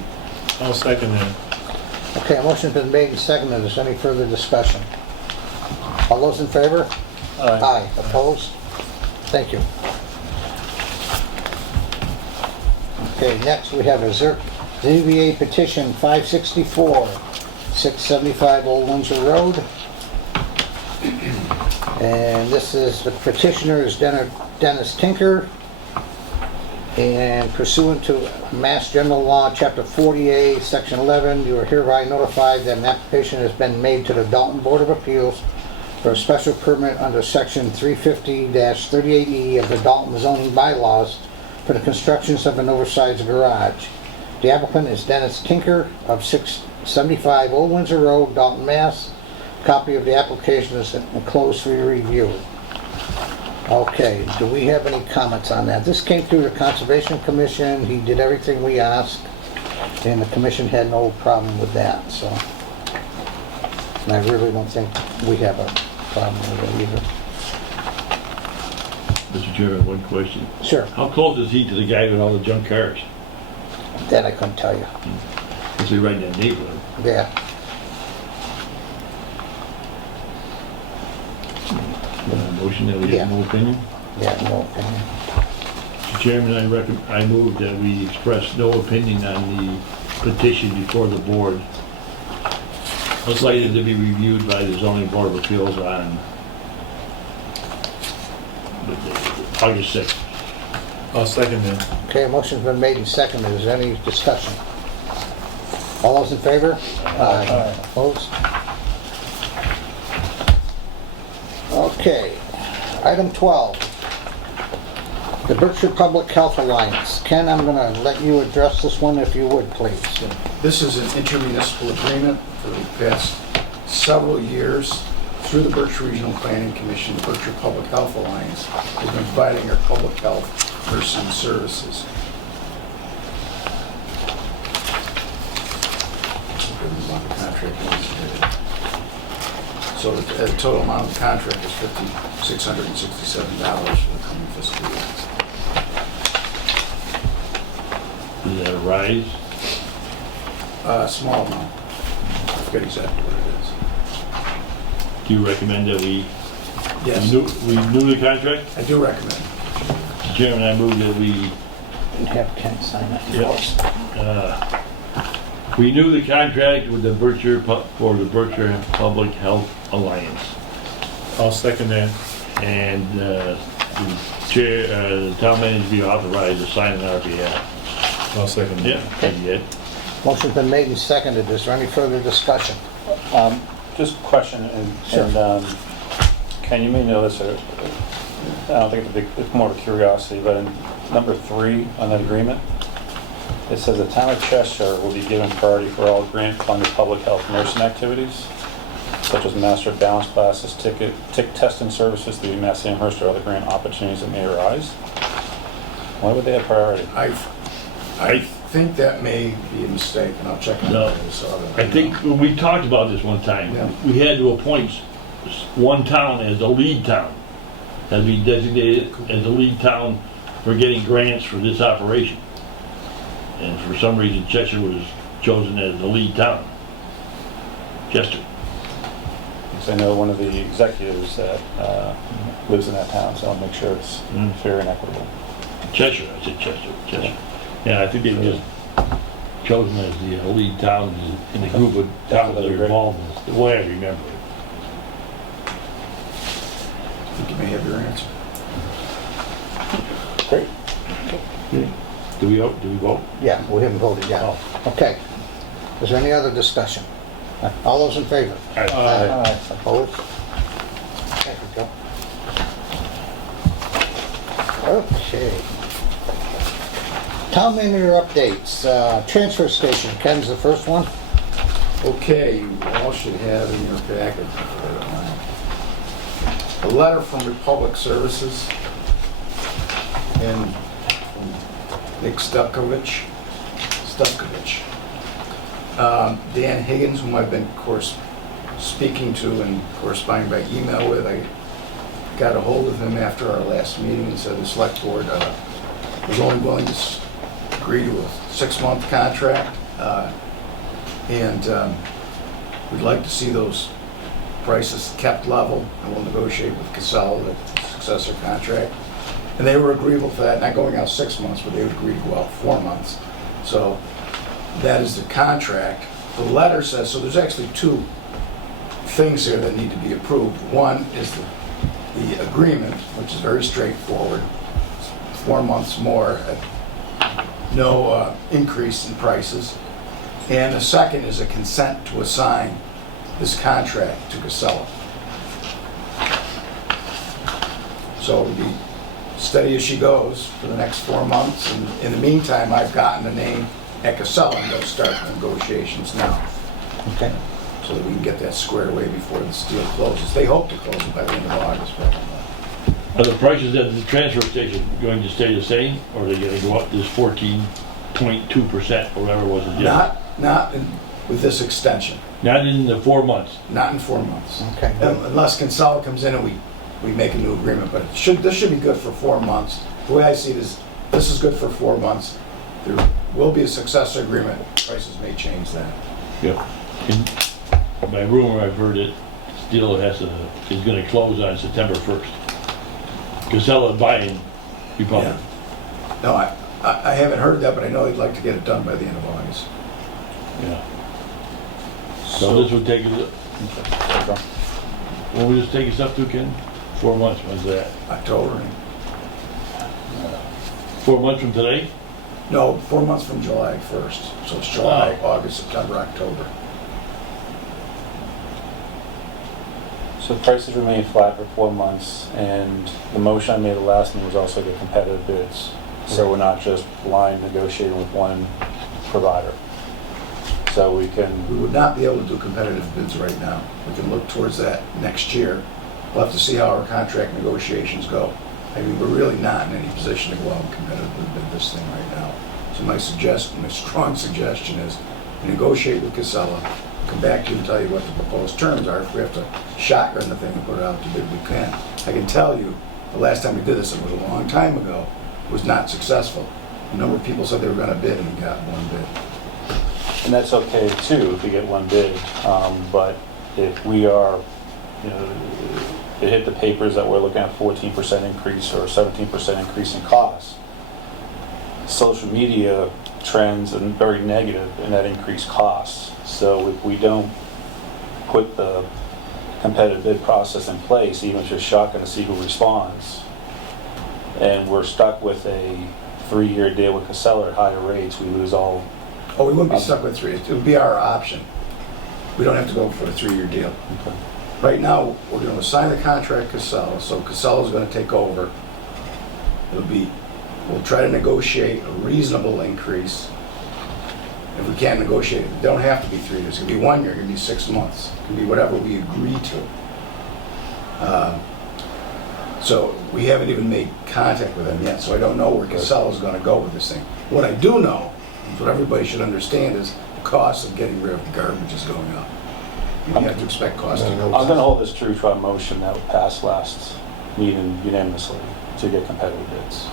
I'll second that. Okay, a motion's been made and seconded. Is there any further discussion? All those in favor? Aye. Aye. Opposed? Thank you. Okay, next we have a ZBA petition 564, 675 Old Windsor Road. And this is, the petitioner is Dennis Tinker. And pursuant to Mass General Law, Chapter 40A, Section 11, you are hereby notified that an application has been made to the Dalton Board of Appeals for a special permit under Section 350-38E of the Dalton zoning bylaws for the construction of an oversized garage. The applicant is Dennis Tinker of 675 Old Windsor Road, Dalton, Mass. Copy of the application is enclosed for your review. Okay, do we have any comments on that? This came through the Conservation Commission. He did everything we asked, and the commission had no problem with that, so. And I really don't think we have a problem with it either. Mr. Chairman, one question. Sure, How close is he to the guy with all the junk cars? that I couldn't tell you. Is he right in that neighborhood? Yeah, Motion that we Yeah. have no opinion? yeah, no opinion. Mr. Chairman, I move that we express no opinion on the petition before the board, slated to be reviewed by the zoning board of appeals on August 6th. I'll second that. Okay, a motion's been made and seconded. Is there any discussion? All those in favor? Aye. Opposed? Okay, item 12. The Berkshire Public Health Alliance. Ken, I'm gonna let you address this one if you would, please. This is an intermunicipal agreement for the past several years through the Berkshire Regional Planning Commission. The Berkshire Public Health Alliance has been providing our public health nursing services. The contract is, so the total amount of the contract is $5,667 for the coming fiscal year. Is that a rise? Small amount. I forget exactly what it Do you recommend that we is. Yes, renew the contract? I do recommend. Mr. Chairman, I move that we And have Ken sign it. Yes. Renew the contract with the for the Berkshire Public Health Alliance. I'll second that. And the town manager be authorized to sign on our behalf. I'll second that. Yeah, I did. Motion's been made and seconded. Is there any further discussion? Just a question, Sure. and Ken, you may know this, or I don't think it's more of a curiosity, but in number 3 on that agreement, it says the town of Cheshire will be given priority for all grant-funded public health nursing activities, such as master balance classes, tick testing services through Mass Amherst, or other grant opportunities that may arise. Why would they have priority? I think that may be a mistake, and I'll check on No. that. I think we talked about this one time. Yeah. We had to appoint one town as the lead town. Had to be designated as the lead town for getting grants for this operation. And for some reason Cheshire was chosen as the lead town. Chester. Because I know one of the executives that lives in that town, so I'll make sure it's fair and equitable. Cheshire, I said Chester. Yeah, I think they just chosen as the lead town in the group of towns that are involved in this, the way I remember it. I think you may have your answer. Great. Do we vote? Yeah, we haven't voted yet. Okay. Is there any other discussion? All those in favor? Aye. Opposed? There we go. Okay. Town manager updates. Transfer station, Ken's the first one. Okay, you all should have in your packet a letter from Republic Services and from Nick Stukovich. Dan Higgins, whom I've been, of course, speaking to and corresponding by email with. I got a hold of him after our last meeting and said the select board was only willing to agree to a 6-month contract. And we'd like to see those price is kept level, and we'll negotiate with Casella, the successor contract. And they were agreeable for that, not going out 6 months, but they would agree to go out 4 months. So that is the contract. The letter says, so there's actually two things here that need to be approved. One is the agreement, which is very straightforward, 4 months more, no increase in prices. And the second is a consent to assign this contract to Casella. So it'll be steady as she goes for the next 4 months. And in the meantime, I've gotten a name at Casella and they'll start the negotiations now. Okay. So that we can get that squared away before this deal closes. They hope to close it by the end of August, but I don't know. Are the prices at the transfer station going to stay the same, or are they gonna go up this 14.2% or whatever it was? Not with this extension, Not in the 4 months. not in 4 months. Okay. Unless Casella comes in and we make a new agreement, but this should be good for 4 months. The way I see it is, this is good for 4 months. There will be a successor agreement, prices may change then. Yeah. By rumor, I've heard it still is gonna close on September 1st. Casella buying Republic. Yeah. No, I haven't heard that, but I know they'd like to get it done by the end of August. Yeah. So this would take us, what would this take us up to, Ken? 4 months, when's that? October. 4 months from today? No, 4 months from July 1st. So it's July, August, September, October. So the prices remain flat for 4 months, and the motion I made the last meeting was also get competitive bids. So we're not just blind negotiating with one provider. So we can, We would not be able to do competitive bids right now. We can look towards that next year. We'll have to see how our contract negotiations go. I mean, we're really not in any position to go out and competitively bid this thing right now. So my strong suggestion is negotiate with Casella, come back to you and tell you what the proposed terms are. If we have to shotgun the thing and put it out to bid, we can. I can tell you, the last time we did this, it was a long time ago, it was not successful. A number of people said they were gonna bid and we got one bid. and that's okay too if we get one bid. But if we are, it hit the papers that we're looking at 14% increase or 17% increase in costs. Social media trends are very negative in that increased costs. So if we don't put the competitive bid process in place, even if it's shotgun to see who responds, and we're stuck with a 3-year deal with Casella at higher rates, we lose all. Oh, we wouldn't be stuck with 3. It would be our option. We don't have to go for a 3-year deal. Okay. Right now, we're going to sign the contract with Casella, so Casella's going to take over. We'll try to negotiate a reasonable increase. If we can't negotiate it, they don't have to be 3 years. It can be 1 year, it can be 6 months. It can be whatever we agree to. So we haven't even made contact with them yet, so I don't know where Casella's going to go with this thing. What I do know, what everybody should understand, is the cost of getting rid of the garbage is going up. You have to expect cost to go I'm up. going to hold this true to our motion that passed last meeting unanimously to get competitive bids.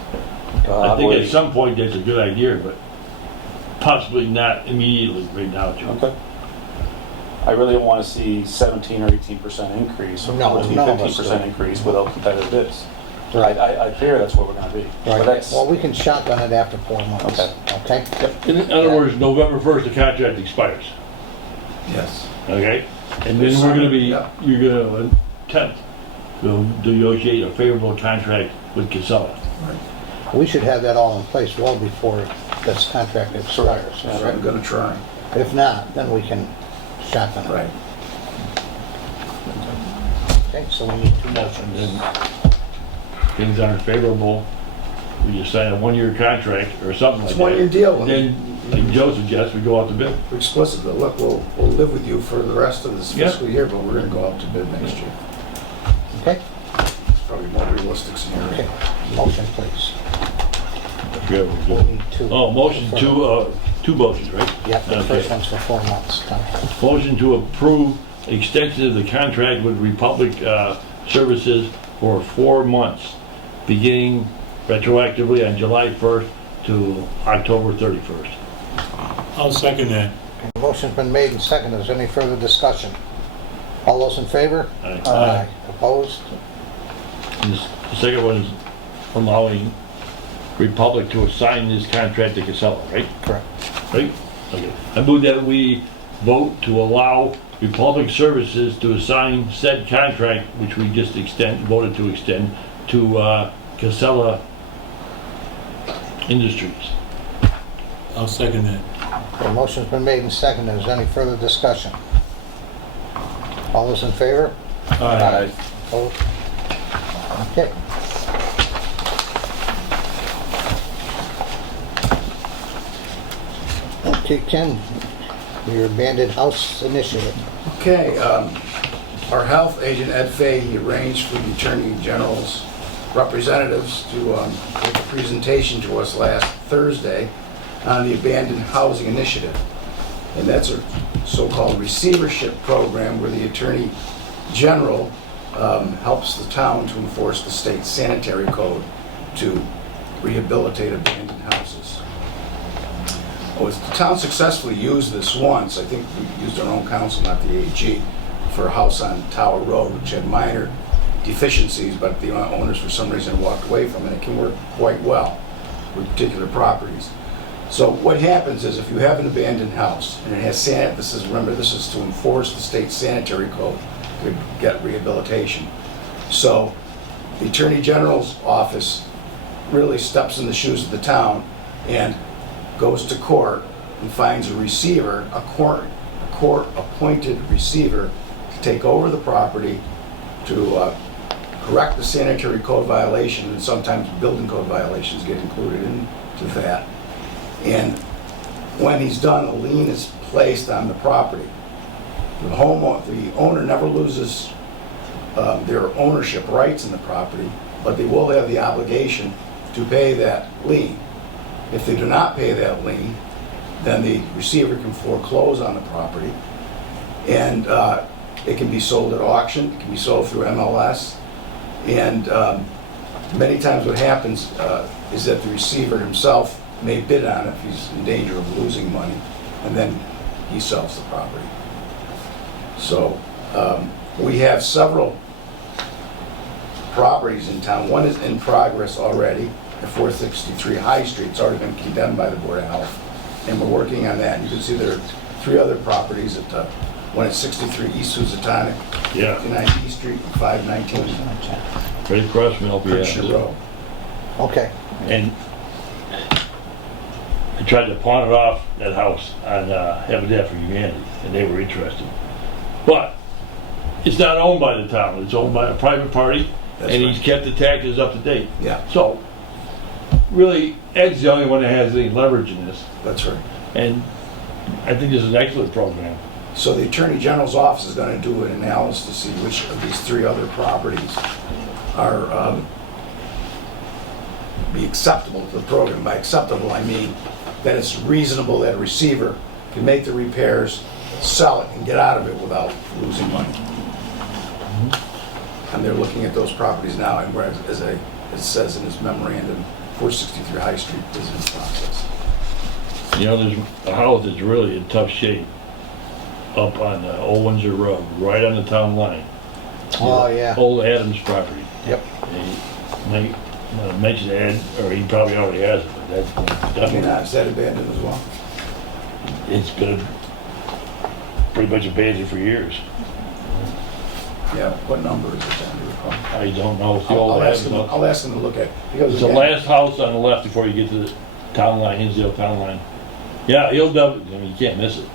I think at some point that's a good idea, but possibly not immediately right now, Joe. Okay. I really don't want to see 17 or 18% increase or No, 14, none of us 15% do. increase without competitive bids. Right. I fear that's what we're going to be. But Right, that's, well, we can shotgun it after 4 months. Okay. Okay? In other words, November 1st, the contract expires, Yes. okay? And then we're gonna be, Yeah. you're gonna attempt to negotiate a favorable contract with Casella. We should have that all in place well before this contract expires, So I'm right? going to try. If not, then we can shotgun it. Right. Okay, so we need 2 And motions. then things aren't favorable, we just sign a 1-year contract or something like It's that. a 1-year deal. And then, like Joe suggests, we go out to bid. Explicitly, look, we'll live with you for the rest of this Yeah. fiscal year, but we're going to go out to bid next year. Okay? It's probably a more realistic scenario. Okay, motion please. Yeah, We we'll do. need 2. Oh, motion to, 2 motions, right? Yep, the Okay. first one's for 4 months. contract. Motion to approve extension of the contract with Republic Services for 4 months, beginning retroactively on July 1st to October 31st. I'll second that. Motion's been made and seconded. Is there any further discussion? All those in favor? Aye. Opposed? And the second one is allowing Republic to assign this contract to Casella, right? Correct. Right? Okay. I move that we vote to allow Republic Services to assign said contract, which we just voted to extend, to Casella Industries. I'll second that. The motion's been made and seconded. Is there any further discussion? All those in favor? Aye. Opposed? Okay. Okay, Ken, your abandoned house initiative. Okay, our health agent, Ed Fay, he arranged for the Attorney General's representatives to make a presentation to us last Thursday on the Abandoned Housing Initiative. And that's a so-called receivership program where the Attorney General helps the town to enforce the state sanitary code to rehabilitate abandoned houses. The town successfully used this once. I think we used our own counsel, not the AG, for a house on Tower Road, which had minor deficiencies, but the owners, for some reason, walked away from it. It can work quite well with particular properties. So what happens is if you have an abandoned house and it has remember, this is to enforce the state sanitary code to get rehabilitation. So the Attorney General's office really steps in the shoes of the town and goes to court and finds a receiver, a court-appointed receiver, to take over the property, to correct the sanitary code violation, and sometimes building code violations get included into that. And when he's done, a lien is placed on the property. The owner never loses their ownership rights in the property, but they will have the obligation to pay that lien. If they do not pay that lien, then the receiver can foreclose on the property, and it can be sold at auction, it can be sold through MLS, and many times what happens is that the receiver himself may bid on it if he's in danger of losing money, and then he sells the property. So we have several properties in town. One is in progress already at 463 High Street. It's already been condemned by the Board of Health, and we're working on that. You can see there are 3 other properties at one at 63 East Housatonic, Yeah. 59 East Street, and 519 Right across from Berkshire LPS. Road. Okay. And I tried to pawn it off, that house, on Habitat for Humanity, and they were interested. But it's not owned by the town, it's owned by a private party, That's and right. he's kept the taxes up to date. Yeah, So, really, Ed's the only one that has any leverage in this, that's right. and I think this is an excellent program. So the Attorney General's office is going to do an analysis to see which of these 3 other properties are be acceptable to the program. By acceptable, I mean that it's reasonable that a receiver can make the repairs, sell it, and get out of it without losing money. And they're looking at those properties now, and whereas, as it says in his memorandum, 463 High Street is in process. You know, there's a house that's really in tough shape up on Old Windsor Road, right on the town line. Oh, yeah. Old Adams property. Yep. And he might mention Ed, or he probably already has it, but that's I mean, definitely, is that abandoned as well? it's been pretty much abandoned for years. Yeah, what number is it then, do you recall? I don't know, it's the old Adams. I'll ask him to look at it. Because It's the again, last house on the left before you get to the town line, Hinsdale town line. Yeah, he'll definitely, I mean, you can't miss it.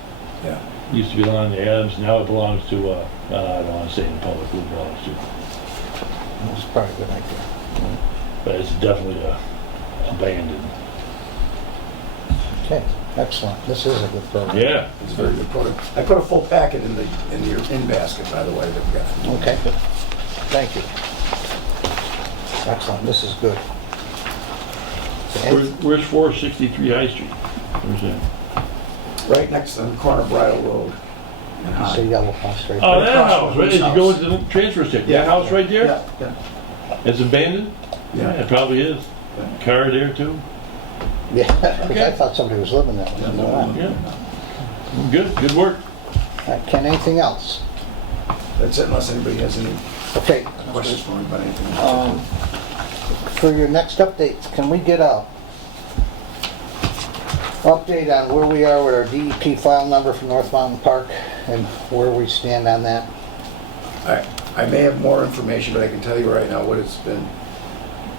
Yeah. Used to belong to Adams, now it belongs to, I don't want to say in public who it belongs to, That's probably a good idea. but it's definitely abandoned. Okay, excellent. This is a good program. Yeah, It's a very good program. I put a full packet in your basket, by the way, that we got from you. Okay, thank you. Excellent, this is good. where's 463 High Street? Where's that? Right next to the corner of Bridle Road and It's a High. yellow house right Oh, there. that house, right, as you go into the transfer station, that house right there? Yeah, yeah. It's abandoned? Yeah. It probably is. Yeah. Car there too? Yeah, because Okay. I thought somebody was living there. Yeah. Good work. Ken, anything else? That's it, unless anybody has any Okay, questions for me about anything. for your next update, can we get a update on where we are with our DEP file number for North Mountain Park and where we stand on that? I may have more information, but I can tell you right now what it's been.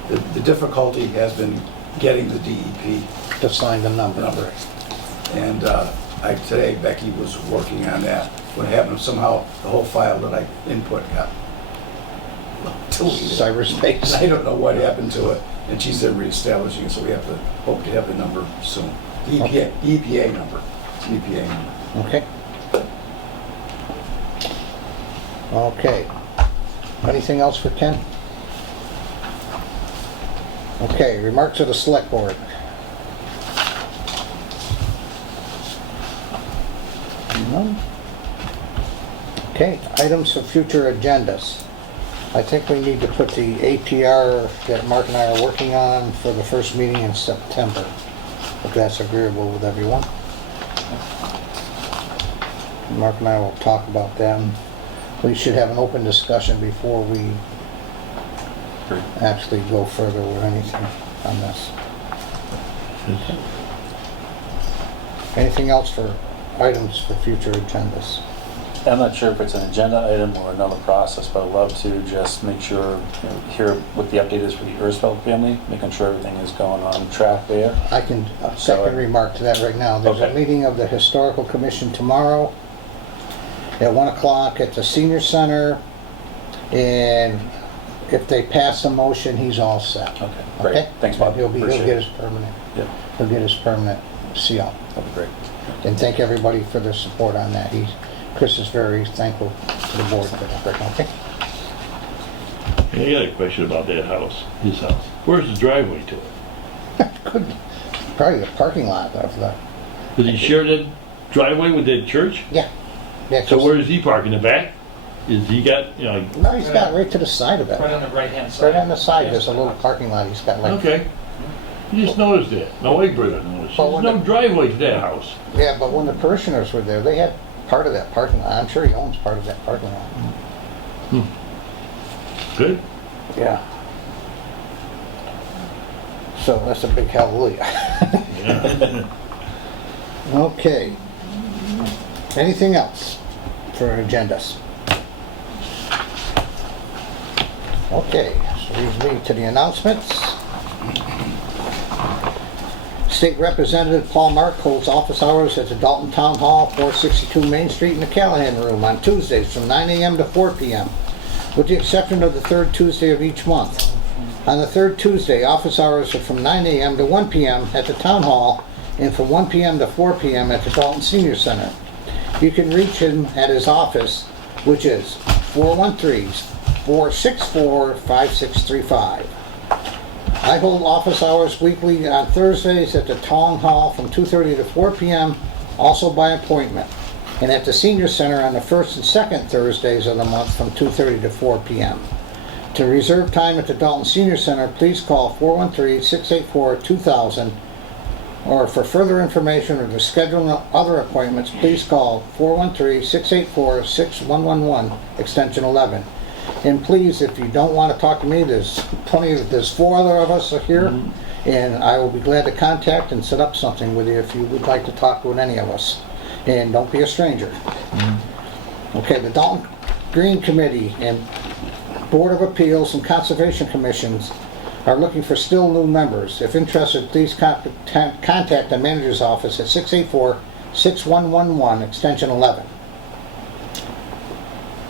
The difficulty has been getting the DEP To sign the number. number. And today Becky was working on that. What happened, somehow the whole file that I input got deleted. Cyberspace. I don't know what happened to it, and she's then reestablishing it, so we have to hope to have the number soon. The EPA number. It's the EPA number. Okay. Okay. Anything else for Ken? Okay, remarks of the select board. None? Okay, items for future agendas. I think we need to put the APR that Mark and I are working on for the first meeting in September, if that's agreeable with everyone. Mark and I will talk about them. We should have an open discussion before we actually go further with anything on this. Okay. Anything else for items for future agendas? I'm not sure if it's an agenda item or another process, but I'd love to just make sure, hear what the update is for the Ersfeld family, making sure everything is going on track there. I can second remark to that right now. There's a Okay. meeting of the Historical Commission tomorrow at 1 o'clock at the Senior Center, and if they pass a motion, he's all set. Okay, great. Okay? Thanks, Bob. He'll Appreciate get it. his permanent. Yep. He'll get his permanent CO. That'd be great. And thank everybody for their support on that. Chris is very thankful to the board for that. Okay? Hey, I got a question about that house, his house. Where's the driveway to it? Could probably the parking lot of the. Does he share that driveway with that church? Yeah. Yeah. So where does he park, in the back? Is he got, you know, No, he's got right to the side of it. Right on the right-hand side. Right on the side, there's a little parking lot. He's got like. okay. You just noticed that. My wife brother noticed. But There's when no the- driveway to that house. Yeah, but when the parishioners were there, they had part of that parking lot. I'm sure he owns part of that parking lot. Good. Yeah. So that's a big hallelujah. Yeah. Okay. Anything else for agendas? Okay, so leaves me to the announcements. State Representative Paul Mark holds office hours at the Dalton Town Hall, 462 Main Street in the Callahan Room on Tuesdays from 9 a.m. to 4 p.m., with the exception of the third Tuesday of each month. On the third Tuesday, office hours are from 9 a.m. to 1 p.m. at the Town Hall and from 1 p.m. to 4 p.m. at the Dalton Senior Center. You can reach him at his office, which is 413-464-5635. I hold office hours weekly on Thursdays at the Town Hall from 2:30 to 4 p.m., also by appointment, and at the Senior Center on the first and second Thursdays of the month from 2:30 to 4 p.m. To reserve time at the Dalton Senior Center, please call 413-684-2000, or for further information or to schedule other appointments, please call 413-684-6111, extension 11. And please, if you don't want to talk to me, there's four other of us here, and I will be glad to contact and set up something with you if you would like to talk with any of us. And don't be a stranger. Okay, the Dalton Green Committee and Board of Appeals and Conservation Commissions are looking for still new members. If interested, please contact the manager's office at 684-6111, extension 11.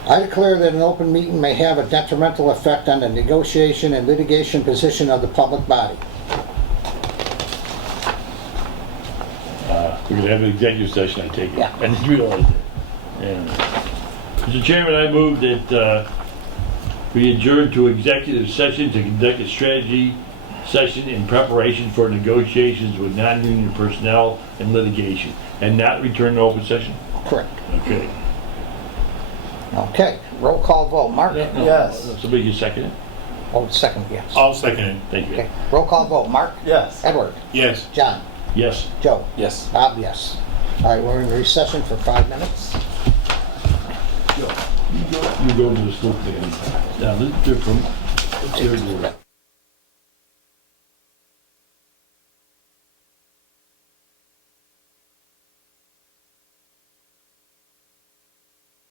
I declare that an open meeting may have a detrimental effect on the negotiation and litigation position of the public body. We're gonna have an executive session, I take it. Yeah. I didn't realize it. Yeah. Mr. Chairman, I move that we adjourn to executive session to conduct a strategy session in preparation for negotiations with non-union personnel and litigation, and not return to open session? Correct. Okay. Okay, roll call vote. Mark? Yes. Somebody can second it? Oh, second, yes. I'll second it. Thank you. Okay, roll call vote. Mark? Yes. Edward? Yes. John? Yes. Joe? Yes. Bob, yes. All right, we're in recession for 5 minutes. You go to the school thing. Yeah, they're from, they're